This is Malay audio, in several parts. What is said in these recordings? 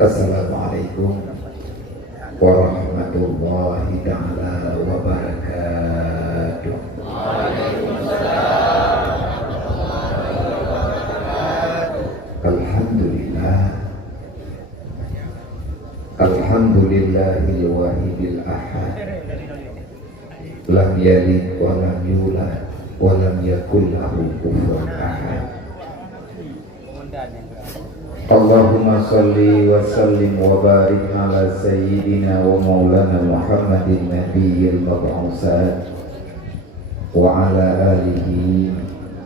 Assalamualaikum warahmatullahi ta'ala wabarakatuh. Alhamdulillah, alhamdulillahil wahidil ahad, lam yalid wa lam yulad wa lam yakul lahu kufuwan ahad. Allahumma salli wa sallim wa barik ala sayyidina wa maulana Muhammadin nabiyyil mab'usat wa ala alihi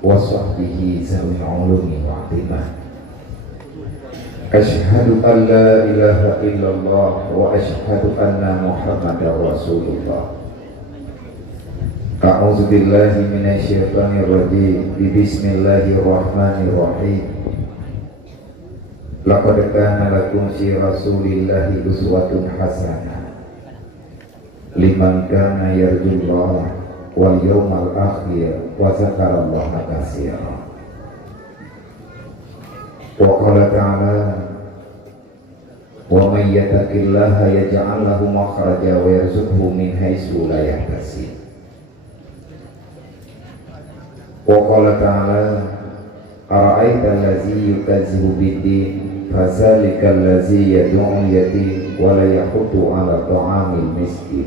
wa sahbihi zawil ulumi wa atimah. Ashhadu an la ilaha illallah wa ashhadu anna Muhammadar Rasulullah. A'udzu billahi minasy syaithanir rajim. Bismillahirrahmanirrahim. Laqad kana lakum fi Rasulillahi uswatun hasanah liman kana yarjullaha wal yawmal akhir wa dzakarallaha katsiran. Wa qala ta'ala wa may yattaqillaha yaj'al lahu makhraja wa yarzuqhu min haitsu la yahtasib. Wa qala ta'ala ara'aita allazi yukazzibu bid-din fazalikal ladzi yad'u yatim wa la yahuddu 'ala ta'amil miskin.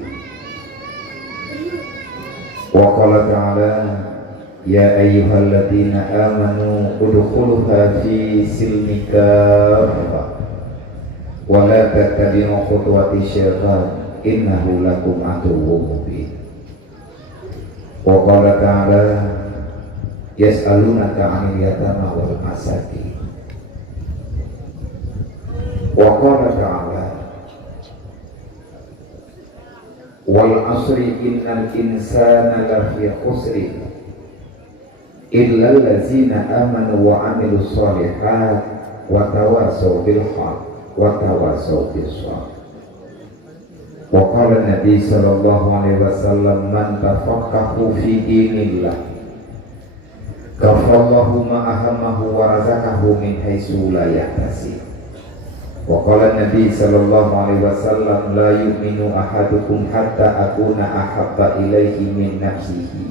Wa qala ta'ala ya ayyuhalladzina amanu udkhuluha fi silmi kaffah wa la tattabi'u khutuwati syaitan innahu lakum aduwwun mubin. Wa qala ta'ala yas'alunaka 'anil yatama wal masakin. Wa qala ta'ala wal asri innal insana lafi khusri illa allazina amanu wa 'amilus shalihat wa tawassaw bil haqq wa tawassaw bis sabr. Wa qala Nabi sallallahu alaihi wasallam man tafaqqahu fi dinillah kafallahu ma ahammahu wa razaqahu min haitsu la yahtasib. Wa qala Nabi sallallahu alaihi wasallam la yu'minu ahadukum hatta akuna ahabba ilaihi min nafsihi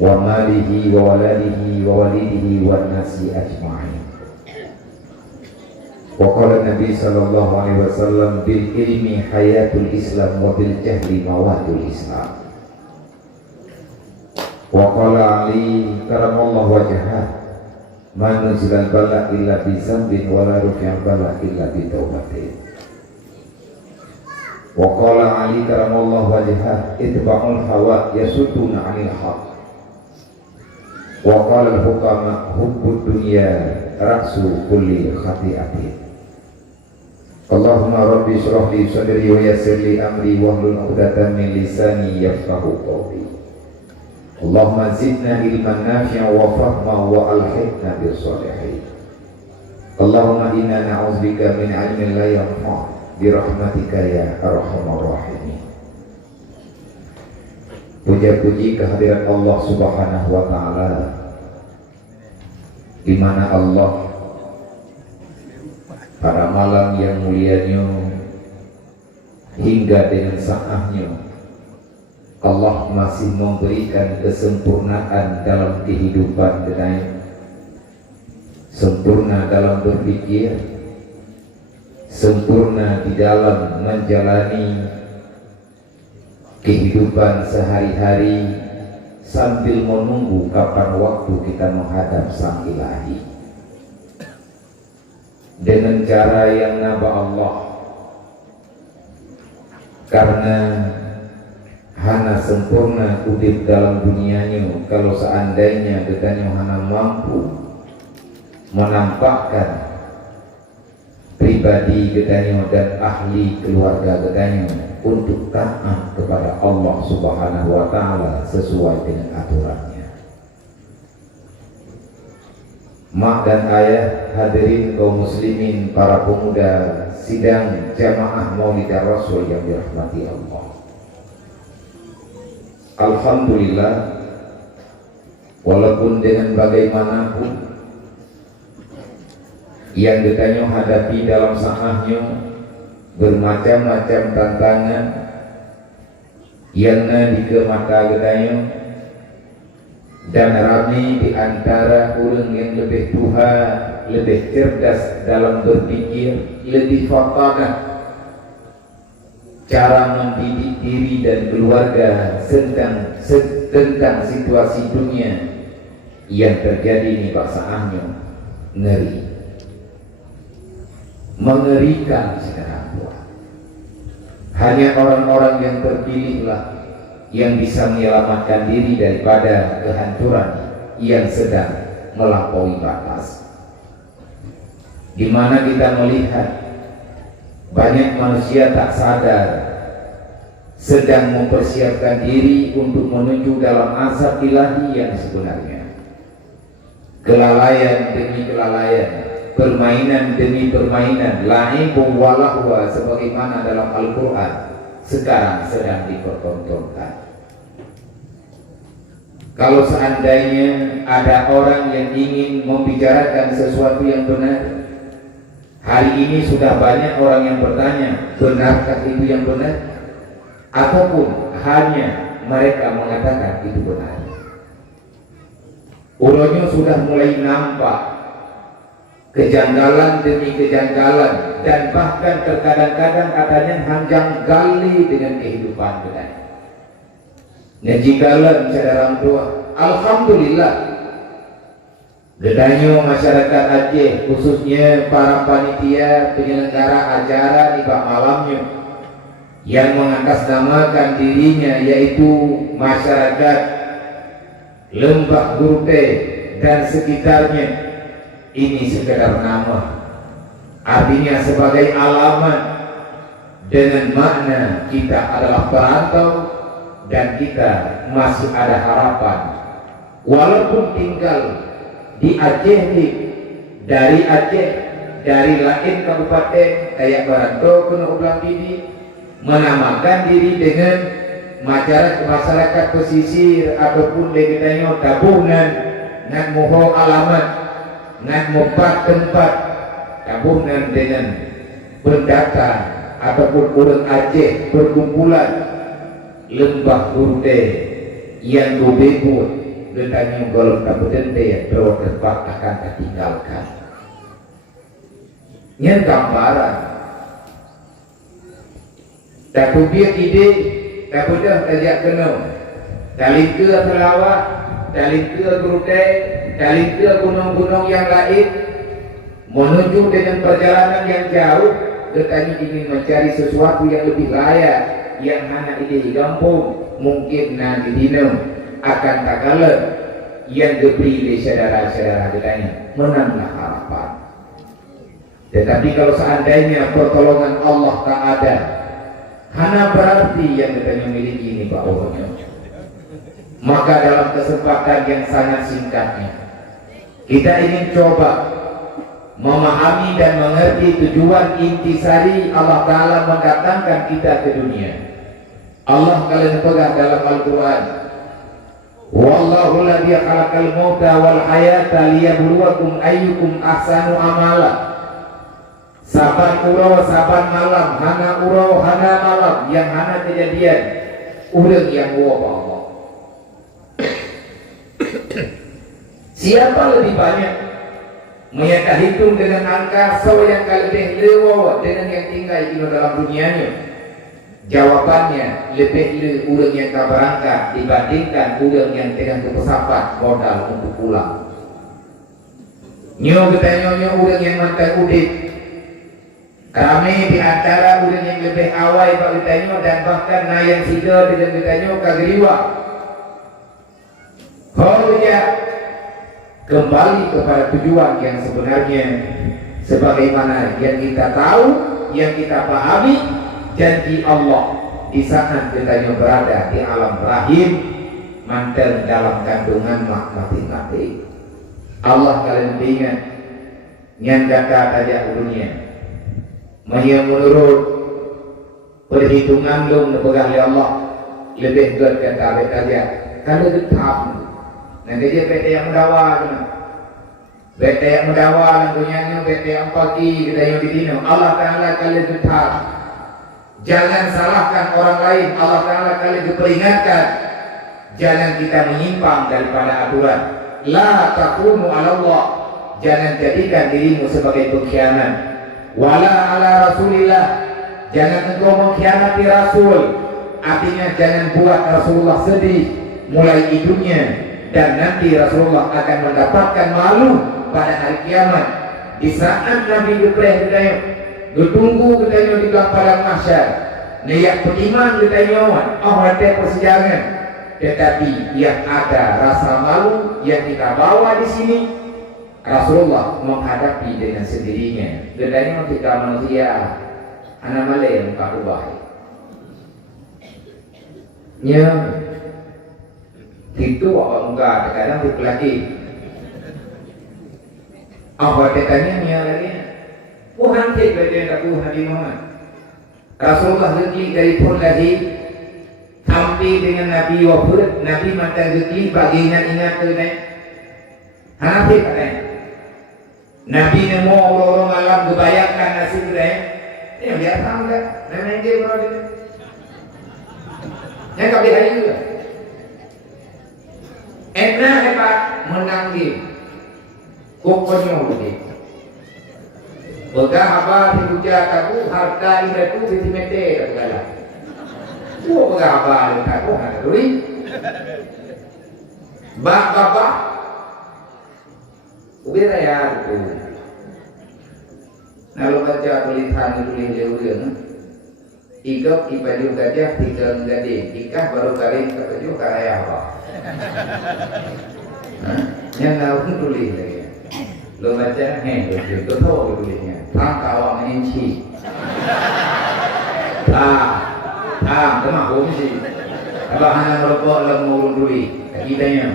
wa malihi wa waladihi wa walidihi wan nasi ajma'in. Wa qala Nabi sallallahu alaihi wasallam bil ilmi hayatul islam wa bil jahli mawatul islam. Wa qala Ali karamallahu wajhah man nuzilal bala illa bi zambin wa la rufi'al bala illa bi taubatin. Wa qala Ali karamallahu wajhah itba'ul hawa yasudduna 'anil haqq. Wa qala al-hukama hubbud dunya ra'su kulli khati'atin. Allahumma rabbi shrah li sadri wa yassir li amri wahlul 'uqdatam min lisani yafqahu qawli. Allahumma zidna ilman nafi'a wa fahma wa alhiqna bis shalihin. Allahumma inna na'udzubika min 'ilmin la yanfa' bi rahmatika ya arhamar rahimin. Puja-puji kehadirat Allah Subhanahu wa taala, di mana Allah pada malam yang mulianya hingga dengan saatnya Allah masih memberikan kesempurnaan dalam kehidupan kita, sempurna dalam berpikir, sempurna di dalam menjalani kehidupan sehari-hari sambil menunggu kapan waktu kita menghadap Sang Ilahi dengan cara yang naba Allah, karena hana sempurna udip dalam dunianya kalau seandainya getanya hana mampu menampakkan pribadi getanya dan ahli keluarga getanya untuk taat kepada Allah Subhanahu wa taala sesuai dengan aturannya. Mak dan ayah, hadirin kaum muslimin, para pemuda sidang jamaah Maulid Rasul yang dirahmati Allah. Alhamdulillah, walaupun dengan bagaimanapun yang ditanya hadapi dalam sahahnya bermacam-macam tantangan yang di ke mata getanya, dan rami di antara orang yang lebih tuha, lebih cerdas dalam berpikir, lebih fatanah cara mendidik diri dan keluarga tentang situasi dunia yang terjadi ini bahasanya ngeri, mengerikan sekarang. Hanya orang-orang yang terpilihlah yang bisa menyelamatkan diri daripada kehancuran yang sedang melampaui batas. Di mana kita melihat banyak manusia tak sadar sedang mempersiapkan diri untuk menuju dalam azab ilahi yang sebenarnya. Kelalaian demi kelalaian, permainan demi permainan, la'ibun wa lahwa sebagaimana dalam Al-Quran sekarang sedang dipertontonkan. Kalau seandainya ada orang yang ingin membicarakan sesuatu yang benar, hari ini sudah banyak orang yang bertanya, benarkah itu yang benar? Ataupun hanya mereka mengatakan itu benar. Ulanya sudah mulai nampak kejanggalan demi kejanggalan, dan bahkan terkadang-kadang katanya hanjang gali dengan kehidupan kita. Ngejinggalan saudara tua, alhamdulillah. Gedanya masyarakat Aceh, khususnya para panitia penyelenggara acara di bak malamnya, yang mengatasnamakan dirinya yaitu masyarakat Lembah Gurute dan sekitarnya, ini sekedar nama, artinya sebagai alamat dengan makna kita adalah perantau dan kita masih ada harapan walaupun tinggal di Aceh, dari Aceh, dari lain kabupaten kayak Baranto kena ulang diri, menamakan diri dengan masyarakat pesisir ataupun legetanya tabungan nak moho alamat, nak mopat tempat tabungan dengan pendata ataupun orang Aceh perkumpulan Lembah Gurute yang bebebut getanya golong kabudente yang terus terbak akan tertinggalkan. Yang gambaran tak biar ide tak mudah tajak kena dalin ke Sarawak, dalin ke Gurute, dalin ke gunung-gunung yang lain, menuju dengan perjalanan yang jauh, getanya ingin mencari sesuatu yang lebih layak, yang hana ide gampung mungkin nanti dino akan tak kalah yang diberi oleh saudara-saudara getanya menambah harapan. Tetapi kalau seandainya pertolongan Allah tak ada, hana berarti yang kita miliki ini bawahnya. Maka dalam kesempatan yang sangat singkatnya, kita ingin coba memahami dan mengerti tujuan intisari Allah Ta'ala mendatangkan kita ke dunia. Allah kalian pegang dalam Al-Quran, wallahu ladzi khalaqal mauta wal hayata liyabluwakum ayyukum ahsanu amala. Saban urau saban malam, hana urau hana malam, yang hana kejadian urang yang gua Allah. Siapa lebih banyak menyata hitung dengan angka so yang lebih lewa dengan yang tinggal di dalam dunianya? Jawabannya lebih le urang yang kabarangka dibandingkan urang yang dengan kepesafat modal untuk pulang. Nyo ketanya urang yang mantan udip. Kami di antara orang yang lebih awal Pak Witanyo dan bahkan nayang siga dengan Witanyo kageriwa. Dia kembali kepada tujuan yang sebenarnya sebagaimana yang kita tahu, yang kita pahami, janji Allah di saat Witanyo berada di alam rahim mantel dalam kandungan mati-mati. Allah kalian ingat nyandaka tajak dunia. Mahia menurut perhitungan lu nepegang oleh Allah lebih berat kata saja kalau tetap nanti dia kata yang mendawa bete yang mendawa dunia bete yang pagi kita yang dino. Allah Ta'ala kali tetap jangan salahkan orang lain. Allah Ta'ala kali diperingatkan jangan kita menyimpang daripada aturan. La takunu ala Allah, jangan jadikan dirimu sebagai pengkhianat. Wala ala Rasulillah, jangan engkau mengkhianati Rasul. Artinya jangan buat Rasulullah sedih mulai hidupnya, dan nanti Rasulullah akan mendapatkan malu pada hari kiamat. Di saat Nabi ditunggu katanya di belakang padang mahsyar, niat beriman katanya ada persidangan, tetapi yang ada rasa malu yang kita bawa di sini. Rasulullah menghadapi dengan sendirinya. Katanya kita manusia anak malay muka ubah. Nya itu awak muka kadang tipe lagi. Apa katanya nya lagi? Tuhan tidak ada Tuhan di mana? Rasulullah rezeki dari pun lagi sampai dengan Nabi wafat, Nabi mata rezeki baginya ingat tu nih. Hanafi katanya. Nabi nemo orang malam dibayarkan nasib nih. Ini biar tahu dah. Namanya dia berapa ini? Yang kau lihat juga. Enak hebat menang game. Pokoknya begini. Begal apa dibuja kaku harta ini tu sentimeter segala. Begal apa ini kaku ada duri. Bapa. Ubira ya itu. Kalau baca tulisan jauh-jauh, ikut ibadu gajah tiga gading, ikah baru kali ketujuh karya apa? Yang tahu tulis lagi. Lo baca itu tahu tulisnya. Awak menginci. Kemah sih. Kalau hanya merokok lemur tulis, kitanya.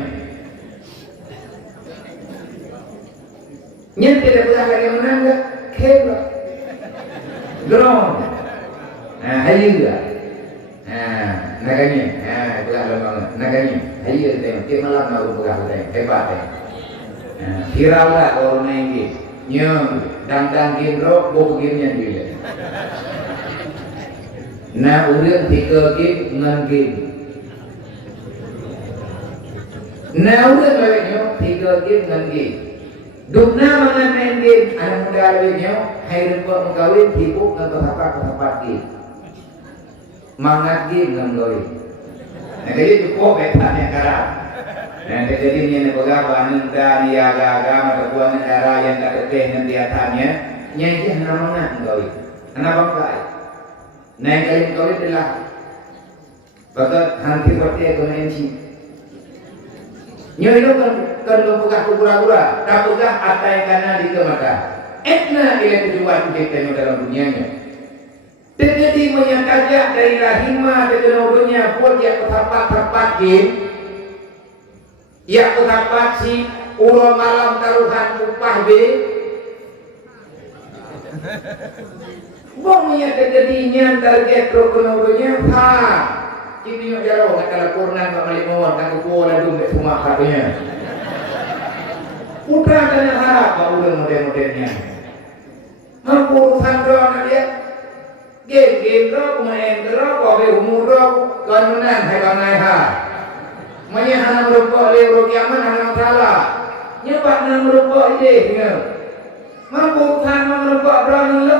Yang tidak pernah lagi menang tak? Kebab Drone Hayu tak? Naganya Belah lembangan Naganya Hayu tengok Dia malam baru belah tengok Hebat tengok Hirau lah orang main game Nyong Dang-dang game rock Bok game yang bila Nah urang 3 game Ngan game Nah urang bawanya 3 game ngan game Dukna mangan main game, anak muda lainnya, hai rupa mengkawin, sibuk dengan tempat game. Mangat game dengan kawin. Nah jadi cukup betanya karang. Nah jadi ini negara nenda niaga agama sebuah negara yang tak teteh nanti atasnya, nyanyi anak mangat mengkawin, anak bangkai. Nah yang kali mengkawin adalah bagai hanti berarti ekonomi. Nyoy itu kan pegah kura-kura, tak pegah atai kana di kemata. Etna ila tujuan kita dalam dunianya. Terjadi menyatakan dari rahimah dengan dunia pun yang terdapat game, yang terdapat si ulo malam taruhan upah B. Bongnya terjadinya target rokonodonya ha. Kini yang jauh kata Quran tak balik mawar tak kuala dulu semua katanya. Putra tanya harap kau udah model-modelnya. Mampu urusan doang dia. Game doang, main doang, kau umur doang, kanunan hai bangai ha. Menyahan merupuk lewat kiamat hanya salah. Nyebat nama merupuk je. Mampu urusan merupuk doang le.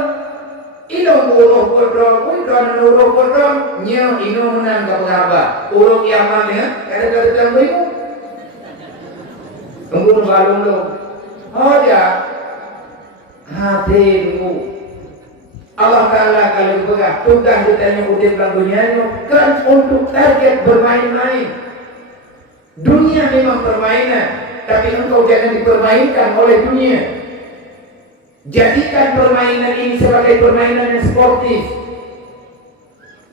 Ino uruh kodrong, uruh kodrong, nyo ino menang ke pengaba. Uruh kiamatnya, kata-kata tangguh itu. Tunggu balung tu. Oh ya, hati tunggu. Allah Ta'ala kalau berkata, tugas ditanya udin dalam dunia kan untuk target bermain-main. Dunia memang permainan, tapi engkau jangan dipermainkan oleh dunia. Jadikan permainan ini sebagai permainan yang sportif,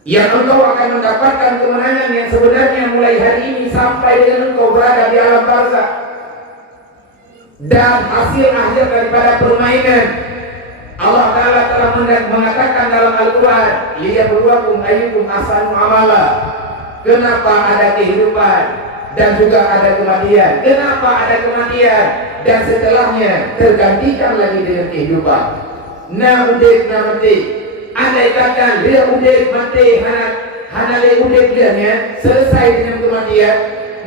yang engkau akan mendapatkan kemenangan yang sebenarnya mulai hari ini sampai dengan engkau berada di alam barzakh. Dan hasil akhir daripada permainan, Allah Ta'ala telah mengatakan dalam Al-Quran, liyabluwakum ayyukum ahsanu amala. Kenapa ada kehidupan dan juga ada kematian? Kenapa ada kematian? dan setelahnya tergantikan lagi dengan kehidupan. Na udip na mati. Andai kata dia udip mati hana le udip dia selesai dengan kematian,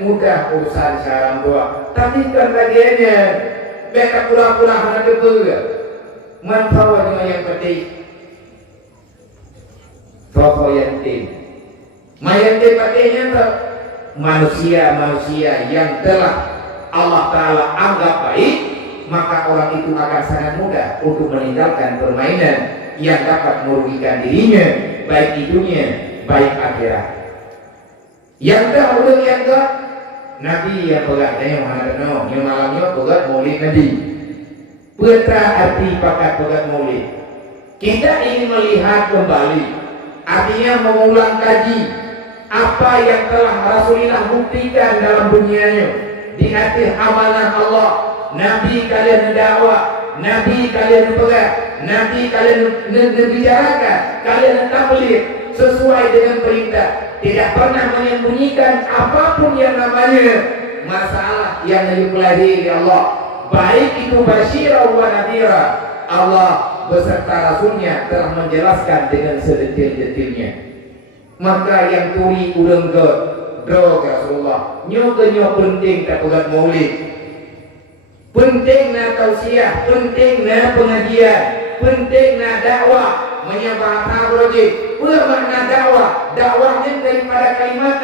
mudah urusan sekarang doa. Tapi kan bagiannya mereka pura-pura hana debu. Manfaat dengan yang penting. Toko yatim. Mayatim artinya manusia-manusia yang telah Allah Ta'ala anggap baik, maka orang itu akan sangat mudah untuk meninggalkan permainan yang dapat merugikan dirinya, baik di dunia, baik akhirat. Yang dahulu yang ke Nabi yang pegatnya yang mana yang malamnya pegat maulid Nabi. Putra arti pakat pegat maulid. Kita ingin melihat kembali, artinya mengulang kaji apa yang telah Rasulullah buktikan dalam dunianya. Di akhir amanah Allah, Nabi kalian mendakwah, Nabi kalian pegang, Nabi kalian membicarakan, kalian tabligh sesuai dengan perintah, tidak pernah menyembunyikan apapun yang namanya masalah yang dipelajari Allah, baik itu basyira wa nadhira. Allah beserta Rasulnya telah menjelaskan dengan sedetil-detilnya. Maka yang turi urang do Rasulullah nyoga penting tak pegat maulid, penting na tausiah, penting na pengajian, penting na dakwah, menyebar tabrojik. Apa makna dakwah? Dakwahnya daripada kalimat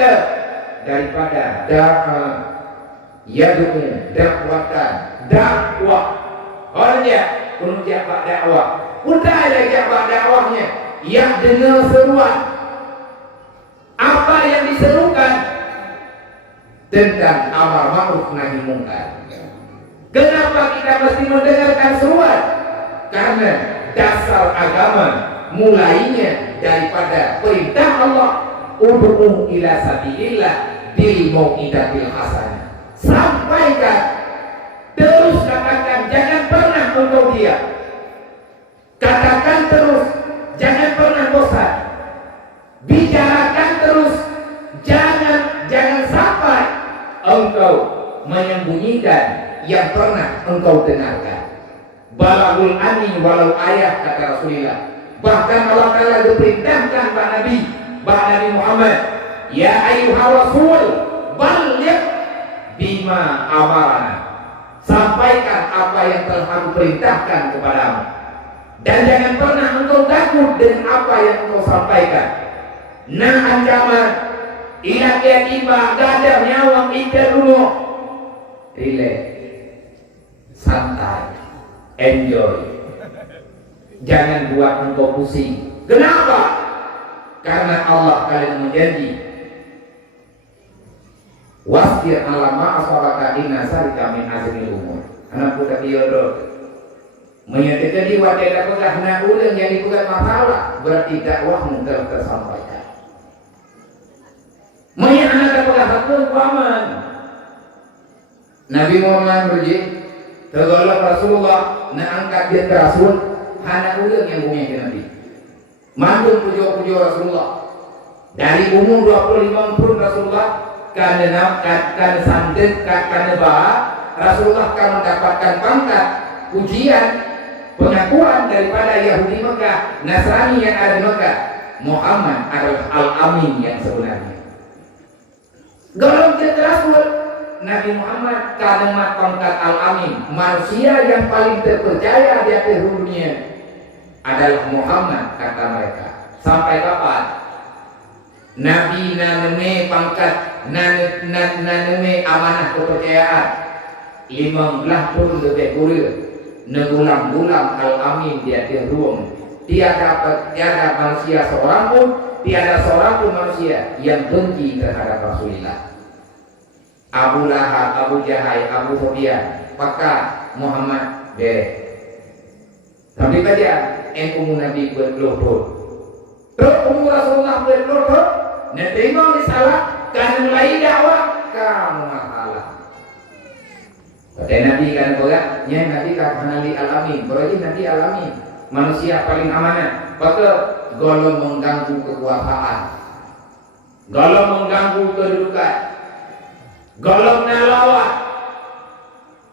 daripada yad'u dakwatan, dakwah. Orangnya penuh jabat dakwah. Udah ada jabat dakwahnya yang dengar seruan. Apa yang diserukan? Tentang amar ma'ruf nahi mungkar. Kenapa kita mesti mendengarkan seruan? Karena dasar agama mulainya daripada perintah Allah, ud'u ila sabilillah bil mau'izatil hasanah. Sampaikan, terus katakan, jangan pernah engkau diam. Katakan terus, jangan pernah bosan. Bicarakan terus, jangan sampai engkau menyembunyikan yang pernah engkau dengarkan. Balagul ani walau ayat, kata Rasulullah. Bahkan Allah Ta'ala diperintahkan Pak Nabi Muhammad, ya ayyuhar rasul balligh bima amarana. Sampaikan apa yang telah aku perintahkan kepadamu, dan jangan pernah engkau takut dengan apa yang engkau sampaikan. Nah ancaman ila tiba gada nyawang ida dulu. Relax, santai, enjoy. Jangan buat engkau pusing. Kenapa? Karena Allah kalian menjanji, wasbir ala ma asabaka inna sarika min azmil umur. Anak budak diodor menyatakan di wadai pegah na ulang yang dipegang masalah, berarti dakwahmu telah tersampaikan. Maya anak pegah paman Nabi Muhammad berji tegolong Rasulullah na angkat dia ke Rasul, hana ulang yang punya Nabi mandung pujo-pujo Rasulullah dari umur 25 pun Rasulullah karena sandet karena bahwa Rasulullah akan mendapatkan pangkat pujian pengakuan daripada Yahudi Mekah, Nasrani yang ada di Mekah. Muhammad adalah Al-Amin yang sebenarnya. Golong jadi Rasul Nabi Muhammad kalimat pangkat Al-Amin, manusia yang paling terpercaya di akhir dunia adalah Muhammad, kata mereka. Sampai kapan? Nabi naneme pangkat naneme amanah kepercayaan 15 tahun lebih kurang. Negulang-gulang Al-Amin di akhir ruang. Tiada manusia seorang pun, tiada seorang pun manusia yang benci terhadap Rasulullah. Abu Lahab, Abu Jahal, Abu Sufyan, maka Muhammad beres. Tapi saja umur Nabi berlutut. Terus umur Rasulullah berlutut. Nerima risalah, kan mulai dakwah, kamu masalah. Pada Nabi kan beratnya Nabi kan menali Al-Amin, berarti Nabi Al-Amin, manusia paling amanah. Maka golong mengganggu kekuasaan, golong mengganggu kedudukan, golong nalawat,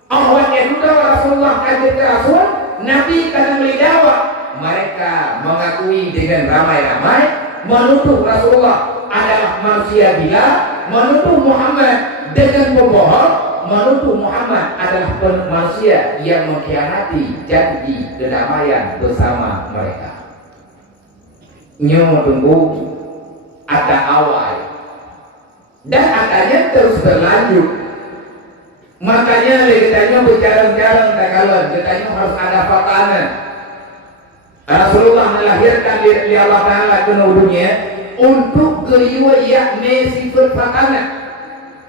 Awalnya juga Rasulullah kaget ke Rasul, Nabi kata melidawa. Mereka mengakui dengan ramai-ramai, menuduh Rasulullah adalah manusia gila, menuduh Muhammad dengan pembohong, menuduh Muhammad adalah manusia yang mengkhianati janji kedamaian bersama mereka. Nyo tunggu ada awal dan adanya terus berlanjut. Makanya kitanya berjalan-jalan takalan, kitanya harus ada fakana. Rasulullah melahirkan di Allah Ta'ala ke dunia untuk geriwayat sifat fakana.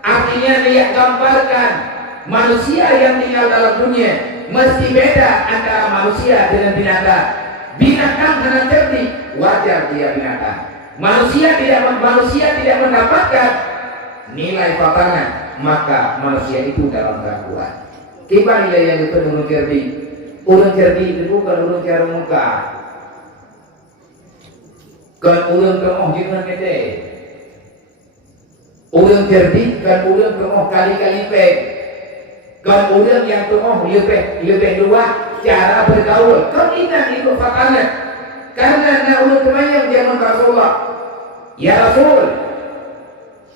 Artinya dia gambarkan manusia yang tinggal dalam dunia mesti beda antara manusia dengan binatang. Binatang karena cerdik, wajar dia binatang. Manusia tidak mendapatkan nilai fakana, maka manusia itu dalam gangguan. Kembali yang itu orang cerdik itu bukan orang cara muka, kan orang kemoh jangan kete. Orang cerdik kan orang kemoh kali-kali pek, kan orang yang kemoh lebih luas cara bergaul. Kan ini itu fakana, karena orang kemayang zaman Rasulullah, ya Rasul,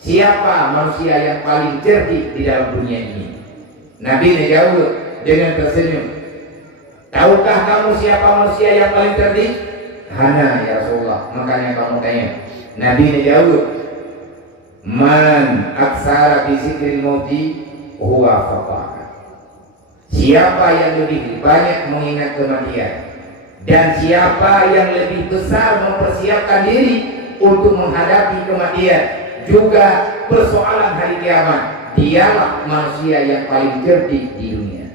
siapa manusia yang paling cerdik di dalam dunia ini? Nabi menjawab dengan tersenyum. Tahukah kamu siapa manusia yang paling cerdik? Hana ya Rasulullah. Makanya kamu tanya. Nabi menjawab, man aksara bizikril mauti huwa faqah. Siapa yang lebih banyak mengingat kematian dan siapa yang lebih besar mempersiapkan diri untuk menghadapi kematian juga persoalan hari kiamat, dialah manusia yang paling cerdik di dunia.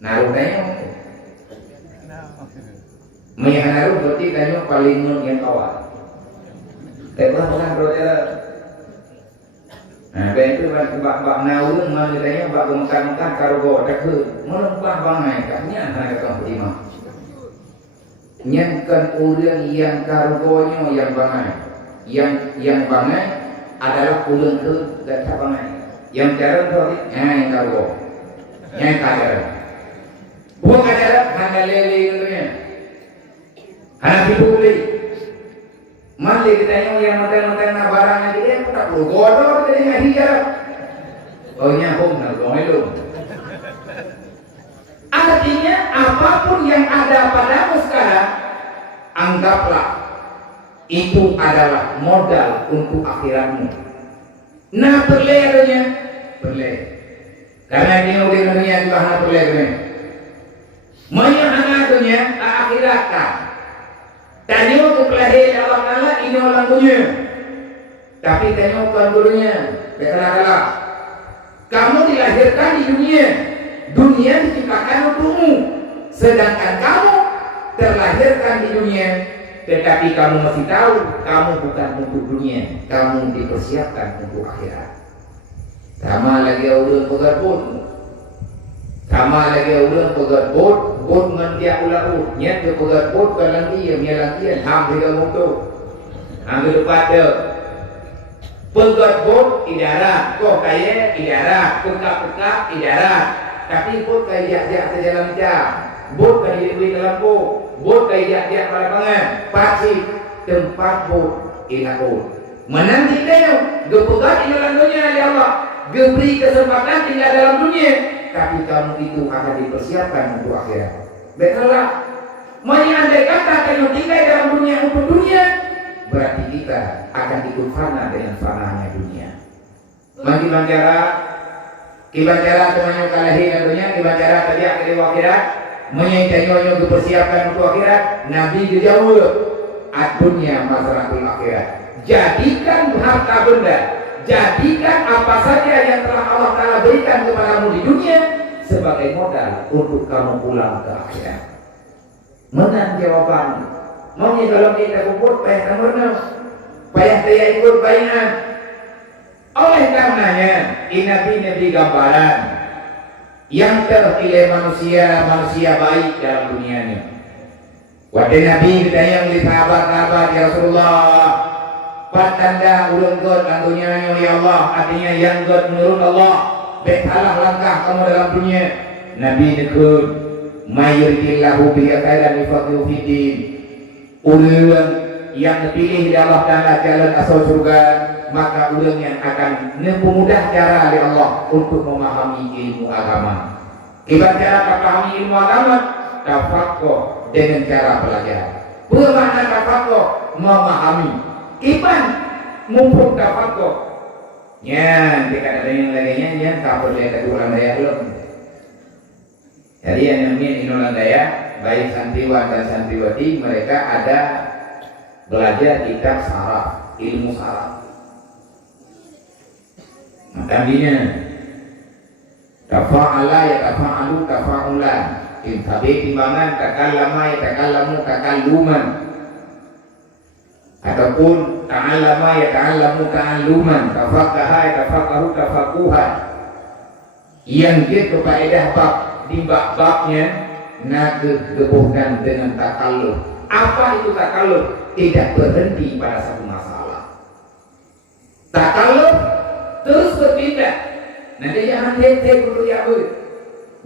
Naruh tanya naruh berarti tanya paling yang awal. Bukan berarti. Nah, itu bak naurun mana tanya bak makan kargo takut melempah bangai katnya hanya kau terima. Nyankan orang yang kargonya yang bangai. Yang bangai adalah ulang ke gata bangai. Yang cara berarti yang kargo, yang kader. Bukan kader hanya lele itunya, hanya dibuli. Mali kita yang makan barangnya dia tak perlu godor jadi ngaji cara. Oh nyambung nggak itu. Artinya apapun yang ada padamu sekarang, anggaplah itu adalah modal untuk akhiratmu. Nah perlehnya, karena ini udah dunia juga hana perlehnya. Maya hana dunia akhiratkan. Tanya untuk pelahir Allah Ta'ala ini orang dunia. Tapi tanya bukan dulunya. Berkala-kala kamu dilahirkan di dunia. Dunia diciptakan untukmu. Sedangkan kamu terlahirkan di dunia, tetapi kamu masih tahu kamu bukan untuk dunia, kamu dipersiapkan untuk akhirat. Sama lagi orang pegat bot mendia ulau, nyat ke pegat bot kan lagi hampir kamu hampir pada pegat bot idarat, kok kaya idarat, pekak idarat, tapi bot kaya terjalan jam, bot kaya di dalam bot kaya pada lapangan, pasif tempat bot inakut. Menanti tengok, gepegat di dalam dunia ya Allah, geberi kesempatan tinggal dalam dunia. Tapi kamu itu akan dipersiapkan untuk akhirat. Baiklah, andai kata kamu tinggal dalam dunia untuk dunia, berarti kita akan ikut fana dengan fananya dunia. Kibancara semuanya kalahin dunia, kibancara tadi akhirat, menyanyi dipersiapkan untuk akhirat. Nabi dijawab, dunia masyarakat akhirat. Jadikan harta benda, jadikan apa saja yang telah Allah Ta'ala berikan kepadamu di dunia sebagai modal untuk kamu pulang ke akhirat. Menang jawaban. Mau kalau kita kubur payah nomornya, payah saya ikut bayangan. Oleh karenanya, Nabi gambaran yang terpilih manusia baik dalam dunia ini. Wadai Nabi ditanya oleh sahabat-sahabat ya Rasulullah, patanda ulun God tentunya ya Allah, artinya yang God menurut Allah betalah langkah kamu dalam dunia. Nabi dekut mayuritillahu bihi khairan yufaqihu fiddin. Ulang yang dipilih oleh Allah Ta'ala jalan asal surga, maka ulang yang akan mempermudah cara oleh Allah untuk memahami ilmu agama. Kita cara memahami ilmu agama, tafaqquh dengan cara belajar. Bermakna tafaqquh memahami. Iman mumpung tafaqquh. Ya, jika ada yang lainnya ya tak boleh kedua daya belum. Jadi yang namanya inolan daya, baik santriwan dan santriwati, mereka ada belajar kitab saraf, ilmu saraf. Makanya tafa'ala ya tafa'alu tafa'ulan. In tabi timbangan takallama ya takallamu takalluman. Ataupun ta'allama ya ta'allamu ta'alluman, tafaqaha ya tafaqahu tafaquhan. Yang dia kefaedah bab di bab-babnya nak gabungkan dengan takalluf. Apa itu takalluf? Tidak berhenti pada satu masalah. Takalluf terus berpindah. Nanti jangan henti dulu ya bu.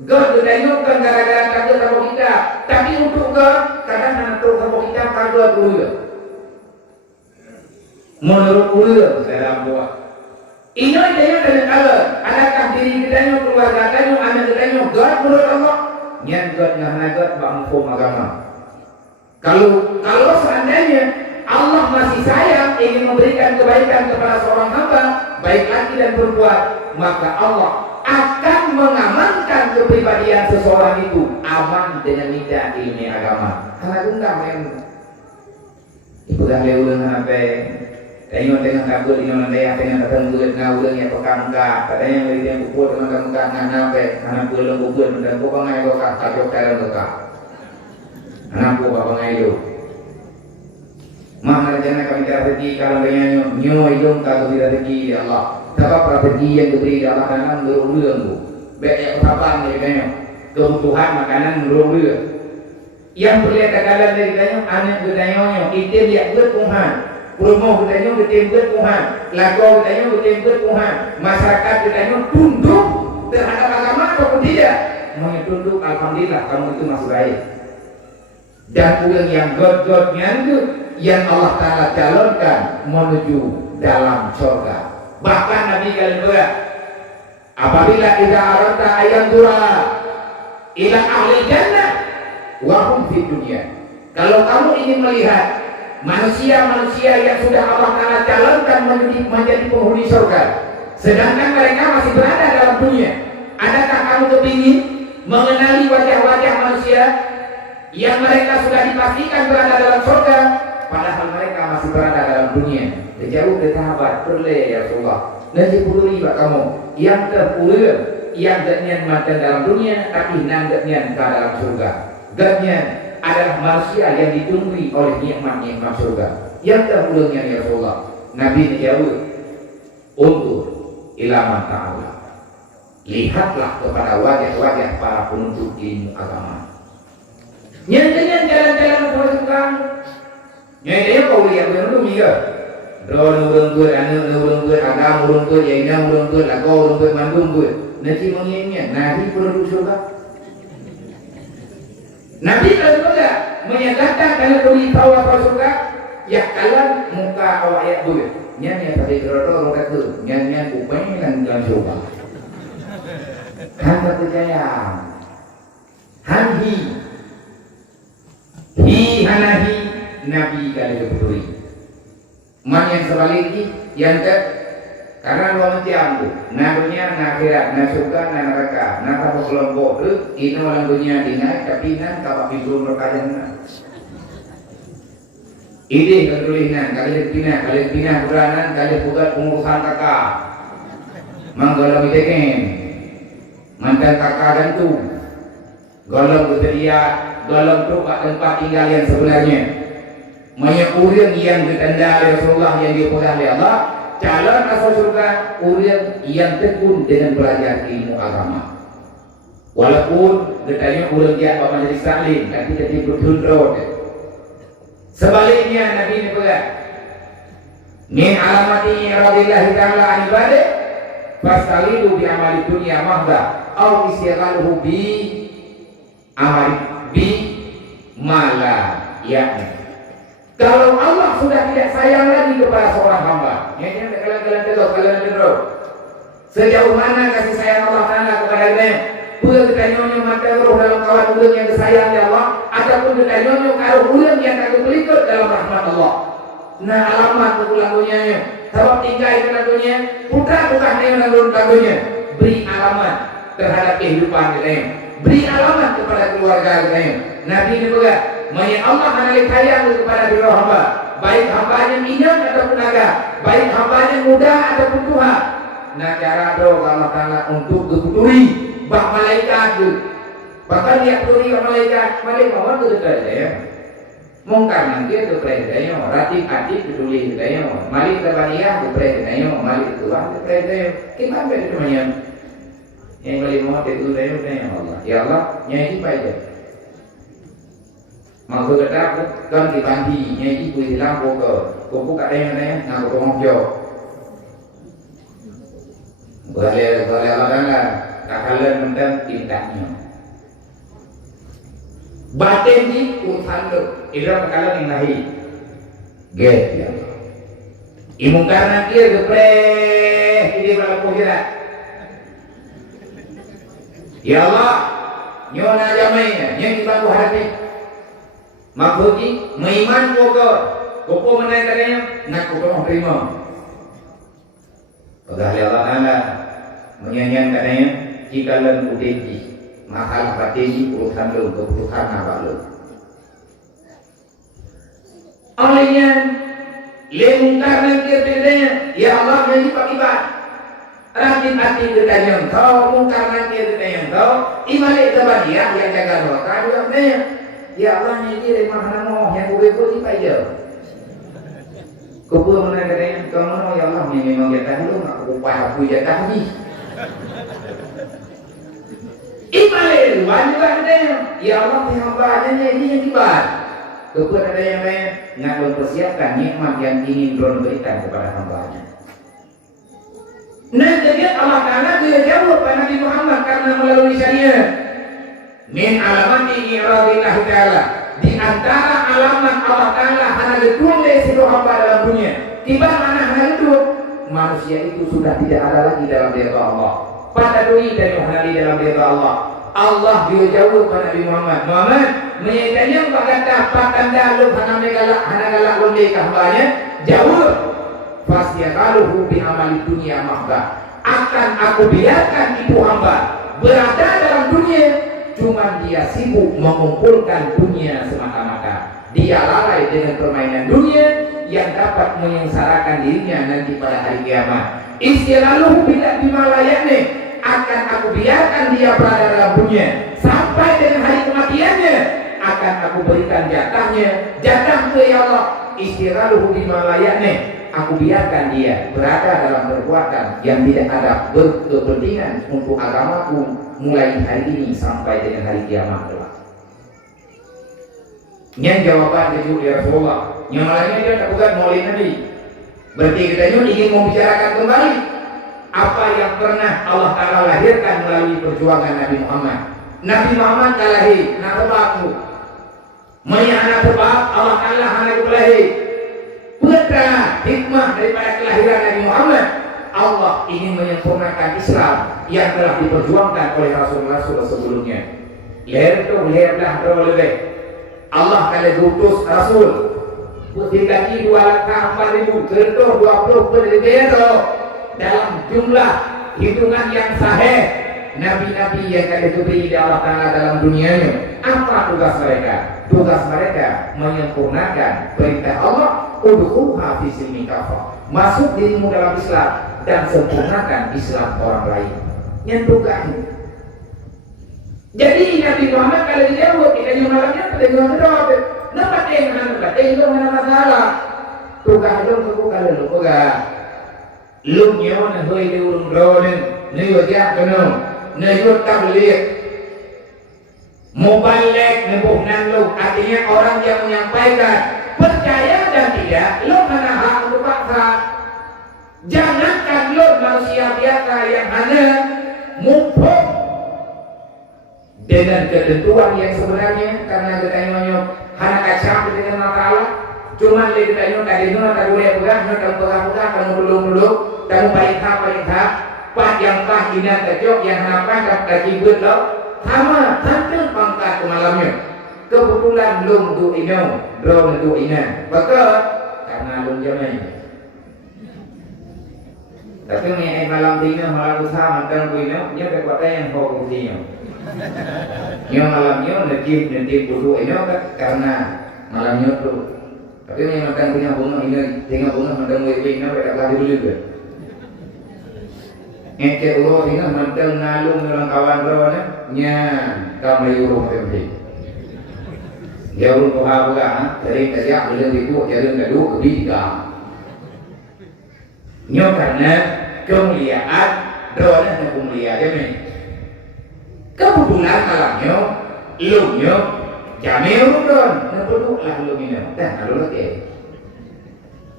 God ditengokkan gara-gara kagak sama kita, tapi untuk God kadang nanti sama kita kagak dulu. Menurut ulama dalam buat ini dia dengan Allah. Adakah diri kita, keluarga kita, anak kita, God menurut Allah? Nyan God ngahana God bangkum agama. Kalau seandainya Allah masih sayang ingin memberikan kebaikan kepada seorang hamba, baik laki dan perempuan, maka Allah akan mengamankan kepribadian seseorang itu aman dengan nida ilmu agama. Karena undang yang ibu dah lewat sampai tengok dengan kabut ini orang daya dengan ketemu ngawur yang pekangka katanya beri dia pukul dengan muka nganape anak belum pukul dan kau bangai kau kacau cara muka anakku bapak ngayu mah rencana kami tidak rezeki kalau dengan nyo hidung kalau tidak rezeki ya Allah sebab rezeki yang diberi Allah dalam berulung bu banyak perapaan dari kanya kebutuhan makanan berulung yang berlihat kagalan dari kanya anak bertanya itu dia berkumhan rumah kita bertembak Tuhan, lagu kita bertembak Tuhan, masyarakat kita tunduk terhadap agama ataupun tidak. Mau tunduk, alhamdulillah kamu itu masih baik. Dan ulang yang God-Godnya itu yang Allah Ta'ala calonkan menuju dalam surga. Bahkan Nabi kalian berat, apabila idza aradta ayam dura ila ahli jannah wa hum fi dunya. Kalau kamu ingin melihat manusia-manusia yang sudah Allah Ta'ala calonkan menjadi penghuni surga, sedangkan mereka masih berada dalam dunia, adakah kamu kepingin mengenali wajah-wajah manusia yang mereka sudah dipastikan berada dalam surga, padahal mereka masih berada dalam dunia? Jauh ke sahabat perle ya Rasulullah. Nanti puluh riba kamu yang terpuluh yang gatnya mati dalam dunia, tapi nangganya ke dalam surga. Gatnya adalah manusia yang ditunggui oleh nikmat-nikmat surga. Yang terpulangnya ya Rasulullah, Nabi menjawab, undur ilama ta'ala, lihatlah kepada wajah-wajah para penuntut ilmu agama. Nyanyian jalan-jalan bersukan, nyanyian kau lihat belum ya? Drone urung gue, anak urung gue, agama urung gue, yaina urung gue, lagu urung gue, mandung gue. Nanti mengingatnya, Nabi penduduk surga. Nabi juga menyatakan kalau beritahu apa surga, ya kalian muka awak ayat dulu. Nyanyi pada gerodo orang kata, nyanyi kuping dan jalan surga. Hamba percaya, hanhi, hanahi, Nabi kali berduri. Man yang sebaliknya, yang karena Allah tiang tu, na dunia, na akhirat, na surga, na neraka, na kapal kelompok tu, ini orang dunia dengar, tapi nan kapal pintu neraka jangan. Ini ketulisan, kali pinah beranan, kali pugat pengurusan kakak, manggalam ideken, mantan kakak dan tu, galam bersedia, galam tu tempat tinggal yang sebenarnya. Menyekurin yang ditanda oleh Rasulullah yang diperoleh oleh Allah. Calon asal surga orang yang tekun dengan belajar ilmu agama. Walaupun katanya orang dia bapak jadi salim, tapi jadi betul-betul. Sebaliknya Nabi ini berkata, min alamati radhiyallahu ta'ala an ibadah Fasalilu bi amali dunia mahda au isyaghaluhu bi amali bi mala yakni. Kalau Allah sudah tidak sayang lagi kepada seorang hamba, ini kalian terus. Sejauh mana kasih sayang Allah Taala kepada dia? Ulang kita nyonya mata roh dalam kawan ulang yang disayang ya Allah, ataupun kita nyonya karo ulang yang tak kepelikut dalam rahmat Allah. Nah alamat lagunya, sebab tinggal itu lagunya, putra bukan yang lagunya. Beri alamat terhadap kehidupan kita, beri alamat kepada keluarga kita. Nabi ini juga, maya Allah menalih sayang kepada diri hamba, baik hambanya minyak ataupun naga, baik hambanya muda ataupun tua. Nah cara doa Allah Taala untuk keputuri bah malaikat tu, bahkan dia puturi malaikat awak tu dekat dia. Mungkar nanti tu perintahnya, rati hati peduli dia, malik terbanyak tu perintahnya, malik tua tu perintahnya. Kita ambil itu macam yang boleh mau itu dia Allah. Ya Allah, nyanyi baik. Mau berdekat kan dibandi nyanyi pun hilang pokok kat dia nak ngomong jauh. Boleh Allah kakalan mentang tintanya. Batin di urusan lu, ira kakalan yang lahir. Get ya. Imungkar nanti gepreh ini berlaku kira. Ya Allah, nyona jamainya, yang dibantu hati. Maksudnya, meiman pokok menaik katanya, nak pokok terima. Pada Allah Taala menyanyikan katanya, jika len udeji masalah batin urusan lu keputusan apa lu. Olehnya lemungkar nanti bedanya, ya Allah menjadi pakibat. Rajin hati bedanya engkau, mungkar nanti bedanya engkau, imalik tabadiyah yang jaga doa juga bedanya. Ya Allah menjadi remah mau yang kubur di payah. Kubur mana katanya, kau mana ya Allah memang jatah lu, aku upah aku jatah ni. Imalil wajilah dia. Ya Allah hambanya ini yang kibat. Kepada ada yang lain nak mempersiapkan nikmat yang ingin berikan kepada hambanya. Nah jadi Allah Taala dia jawab pada Nabi Muhammad karena melalui syariat. Min alamati iradillah Taala. Di antara alamat Allah Taala hanya ditulis itu hamba dalam dunia. Tiba mana hal itu manusia itu sudah tidak ada lagi dalam diri Allah. Pada duri dan yohani dalam diri Allah. Allah dia jawab kepada Nabi Muhammad. Muhammad menyatakan berkata pakan dalu hana galak londe hambanya. Jawab fasyakaluhu bi amali dunia mahba. Akan aku biarkan itu hamba berada dalam dunia, cuma dia sibuk mengumpulkan dunia semata-mata. Dia lalai dengan permainan dunia yang dapat menyengsarakan dirinya nanti pada hari kiamat. Istilaluhu bila bimalayane, akan aku biarkan dia berada dalam dunia sampai dengan hari kematiannya. Akan aku berikan jatahnya, jatah ke ya Allah. Istilaluhu bimalayane, aku biarkan dia berada dalam perbuatan yang tidak ada berkepentingan untuk agamaku mulai hari ini sampai dengan hari kiamat kelak. Yang jawaban itu ya Rasulullah. Yang lainnya dia tak bukan maulid Nabi. Berarti kita ingin membicarakan kembali apa yang pernah Allah Ta'ala lahirkan melalui perjuangan Nabi Muhammad. Nabi Muhammad lahir, nak sebabku. Maya anak sebab Allah Ta'ala anak lahir. Putra hikmah daripada kelahiran Nabi Muhammad. Allah ingin menyempurnakan Islam yang telah diperjuangkan oleh Rasul-Rasul sebelumnya. Leher itu leherlah terlebih. Allah kali diutus Rasul putih kaki 204.000 kerto 20 lebih dalam jumlah hitungan yang sahih. Nabi-nabi yang kali diberi Allah Ta'ala dalam dunianya, apa tugas mereka? Tugas mereka menyempurnakan perintah Allah, udkhulha fi silmi kafah, masuk dirimu dalam Islam dan sempurnakan Islam orang lain. Yang tugas. Jadi Nabi Muhammad kalau dijawab kita di malamnya pada jawab nampak itu mana masalah tugas itu kalau lu tugas lu nyon hoi di urung ronen niyo dia kono niyo tabligh muballigh nebuhnan lu, artinya orang yang menyampaikan percaya dan tidak lu mana hak untuk paksa. Jangankan lo manusia biasa yang hanya mumpung dengan ketentuan yang sebenarnya, karena kita nyonya hanya kacang dengan Allah. Cuma kita nyonya tadi nyonya tak boleh pegang, nyonya tak pegang, kamu dulu, kamu perintah, pak yang pak ina kejok yang apa tak kibut lo, sama hancur pangkat malamnya. Kebetulan belum tu ino, belum tu ina, betul karena belum jamnya. Tapi ni malam tinggal malam usaha mantan kuino, dia berkata yang kau kuino. Yang malamnya nanti budu ino karena malamnya tu. Tapi ni mantan punya bunga ini, tinggal bunga mantan kuino berada lagi dulu ke. Ente ulo tinggal mantan nalung orang kawan kawan nya kami urung tempe. Dia urung tuha buka, jadi kerja belum itu, jadi kedua ketiga. Nyo karena kemuliaan doa dan kemuliaan ini. Kebetulan malamnya, lumnya, jamnya urun, nepeduklah lumnya, dan lalu lagi.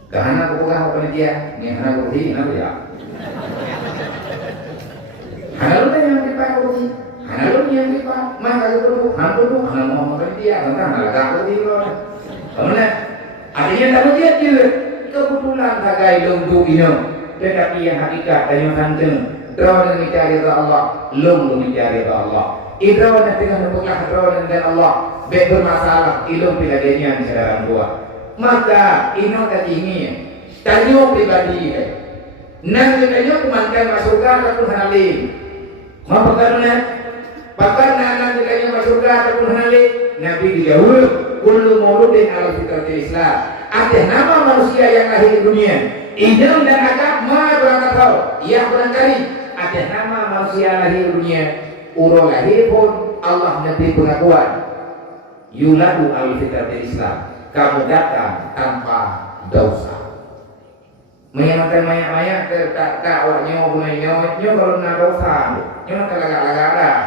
Karena aku pegang apa dia, ni anak aku ini apa ya? Halo yang kita uji, halo yang kita, maka itu hampir mau apa dia, tentang hal aku ini loh. Kemudian, artinya tak ujian juga. Kebetulan tagai lumbu ini, tetapi yang hakikat dan yang hancur. Draw dan mencari Allah, lumbu mencari Allah. Idraw dan dengan membuka draw dan Allah, bermasalah ilmu piladinya di saudara gua. Maka ino tadi ini, tanyo pribadi. Nang tanyo kumantan masukkan ke Tuhan alim. Mau karena pakar nang tanyo masukkan ke Tuhan alim. Nabi dijawab, kullu mauludin ala fitratil Islam. Ada nama manusia yang lahir di dunia, idam dan agama berangkat tahu. Yang barangkali ada nama manusia lahir di dunia, urul lahir pun Allah Nabi pengakuan. Yuladu al-fitratil Islam. Kamu datang tanpa dosa. Menyamakan mayat-mayat tak awaknya bunyinya kalau nak dosa, nyo terlagak-lagak dah.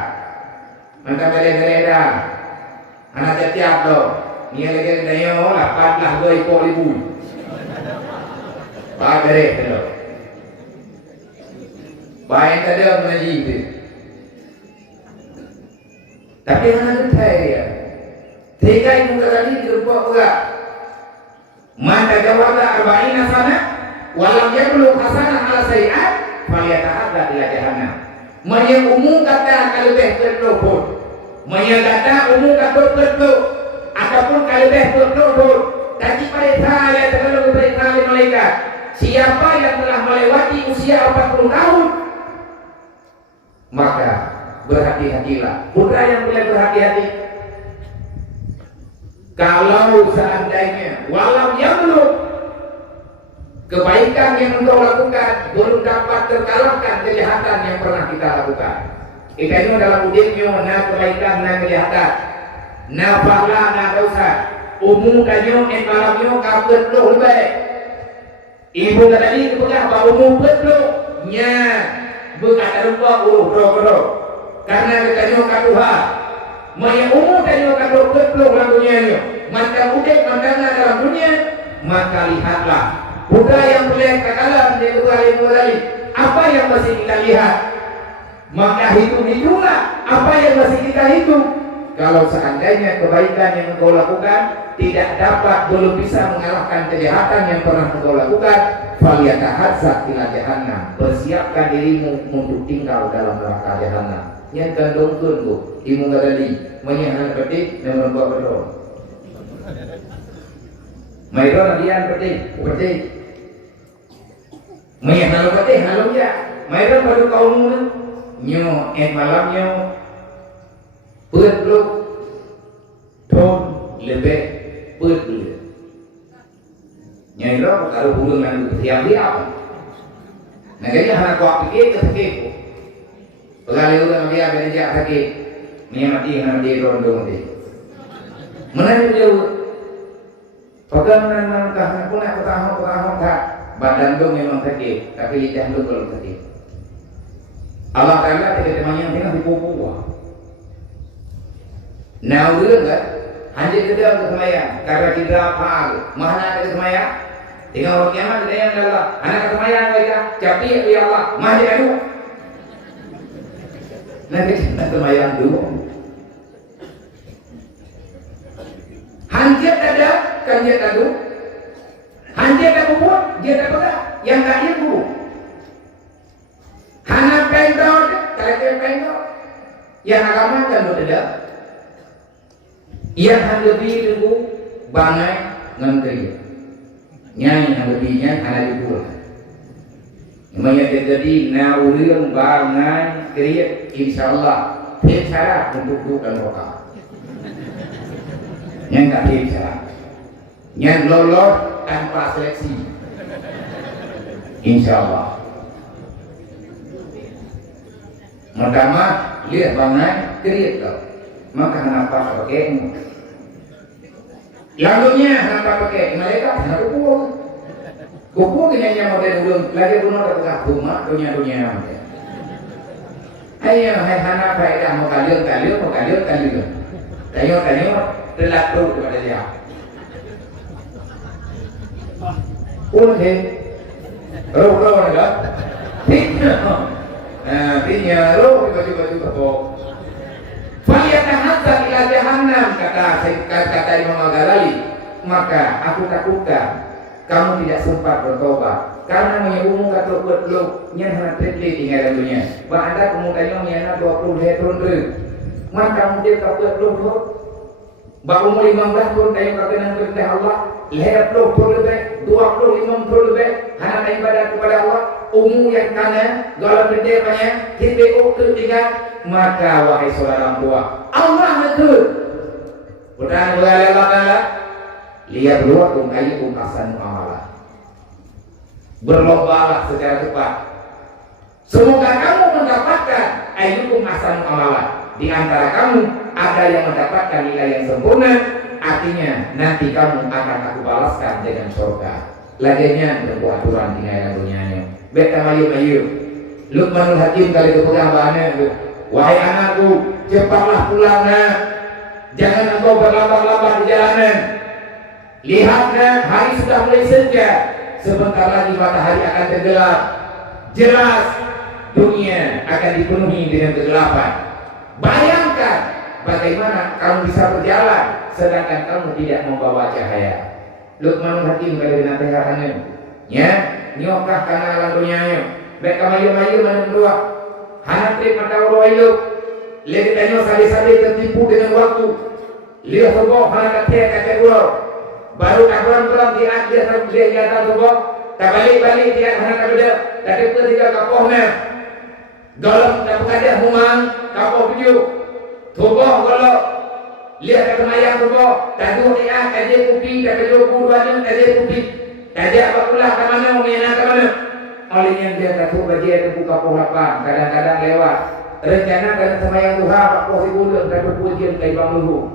Mantap beda-beda. Anak setiap tu. Ni lagi dayo 18,000. Baik beres tu. Baik ada mengaji tu. Tapi anak saya tiga ibu tadi dirupak pula. Maka jawablah arba'ina sana walam yablu hasanah ala sayi'at faliyata'adha ila jahannam. Maya umum kata kalibeh terlopot. Maya kata umum kata terlopot. Ataupun kalibeh terlopot. Tadi perintah yang terlalu perintah oleh malaikat. Siapa yang telah melewati usia 40 tahun, maka berhati-hatilah. Putra yang boleh berhati-hati. Kalau seandainya walau yang belum kebaikan yang engkau lakukan belum dapat terkalahkan kejahatan yang pernah kita lakukan. Itu dalam udiknya na kebaikan na kejahatan, na pahala na dosa. Umum kanyo malamnya kabut lo lebih. Ibu tadi kepegang bahwa umum betul nya berkata lupa uruh karena kanyo katuha. Maya umum kanyo katuh betul dalam dunia ini. Maka udik mandangnya dalam dunia, maka lihatlah budak yang boleh kekalan dia kembali. Apa yang masih kita lihat, maka hitunglah apa yang masih kita hitung. Kalau seandainya kebaikan yang engkau lakukan tidak dapat, belum bisa mengalahkan kejahatan yang pernah engkau lakukan, faliyatahadzak ila jahannam. Persiapkan dirimu untuk tinggal dalam neraka jahannam. Yang kandung tunggu imu gadali menyihat petik dan membawa berdoa. Mairo nadian petik. Menyihat petik halu ya. Mairo baru kaum nyo malamnya perlu don lebih perlu. Nyai lo kalau hubung dengan siap-siap. Negara hanya kau pikir ke pegawai orang dia bekerja sakit, mati rondo mati. Mana jauh? Pegang nangkah, aku nak pertahun tak. Badan tu memang sakit, tapi lidah tu belum sakit. Allah Taala tidak temannya tengah dipupu. Nah, udah tak? Hanya kita ke semaya, karena kita apa? Mana kita semaya? Tinggal orang kiamat ada yang Allah. Anak kemayang mereka, tapi ya Allah, mah dia adu. Nanti kita kemayang dulu. Hancur ada, kan dia tadu. Hancur ada kubur, dia tak pegang. Yang tak dia kubur. Hana pendor, kalau pendor. Yang agama kan tidak. Yang lebih tunggu bangai ngantri. Nyai yang lebihnya ada di pulau. Namanya jadi nauriang bangai kriat insyaallah cara untuk bukan lokal. Yang tak bisa, yang lolos tanpa seleksi, insyaallah. Pertama lihat bangai kriat kau, maka kenapa pakai? Lalunya kenapa pakai malaikat? Kenapa kupur? Kupur kena model ulun lagi pun ada tengah rumah dunia. Ayo hai hana faedah mau kalian. Tanya terlalu kepada dia. Udah, roh ada. Tinya roh baju kok. Faliyatahazzar ila jahannam kata Imam Al-Ghazali, maka aku takutkan kamu tidak sempat bertobat karena menyebut kata buat lo nyanyi terkait tinggal dunia. Bahada kemudian nyanyi 20 tahun tu, maka mungkin kau buat lo baru 15 tahun kayu kata yang perintah Allah, leher lo lebih 25 tahun lebih hanya ibadat kepada Allah. Umum yang kanan, dalam benderanya, TPO ketiga, maka wahai saudara tua, Allah betul. Bukan Allah lihat luar ayyukum ahsanu amala. Berlombalah secara cepat. Semoga kamu mendapatkan ayyukum ahsanu amala. Di antara kamu ada yang mendapatkan nilai yang sempurna, artinya nanti kamu akan aku balaskan dengan surga. Laginya untuk aturan tinggal dunianya. Beta mayu. Luqmanul Hakim kali itu bahannya itu. Wahai anakku, cepatlah pulang nak. Jangan engkau berlambat-lambat di jalanan. Lihatlah hari sudah mulai senja. Sebentar lagi matahari akan tenggelam. Jelas dunia akan dipenuhi dengan kegelapan. Bayangkan bagaimana kamu bisa berjalan sedangkan kamu tidak membawa cahaya. Luqmanul Hakim kali nasihatnya. Ya, nyokah kana lalunya. Baik kamayu menendua. Hana trip mata ulo ayo. Lihat tanyo sari-sari tertipu dengan waktu. Lihat tubuh hana kate ulo. Baru kaburan di akhir dia nyata tubuh. Balik dia hana kabeda. Tapi ketika kapohna. Dalam dapat ada humang kapoh video. Tubuh kalau lihat kemayang tubuh. Tadu dia kaje kupi kaje kuduanya kaje kupi. Kaje apalah ke mana mengenai ke mana. Olehnya dia takut bagi ada buka pohon kadang-kadang lewat. Rencana dan semayang duha pak poh ibu dan takut pujian kai bang luhu.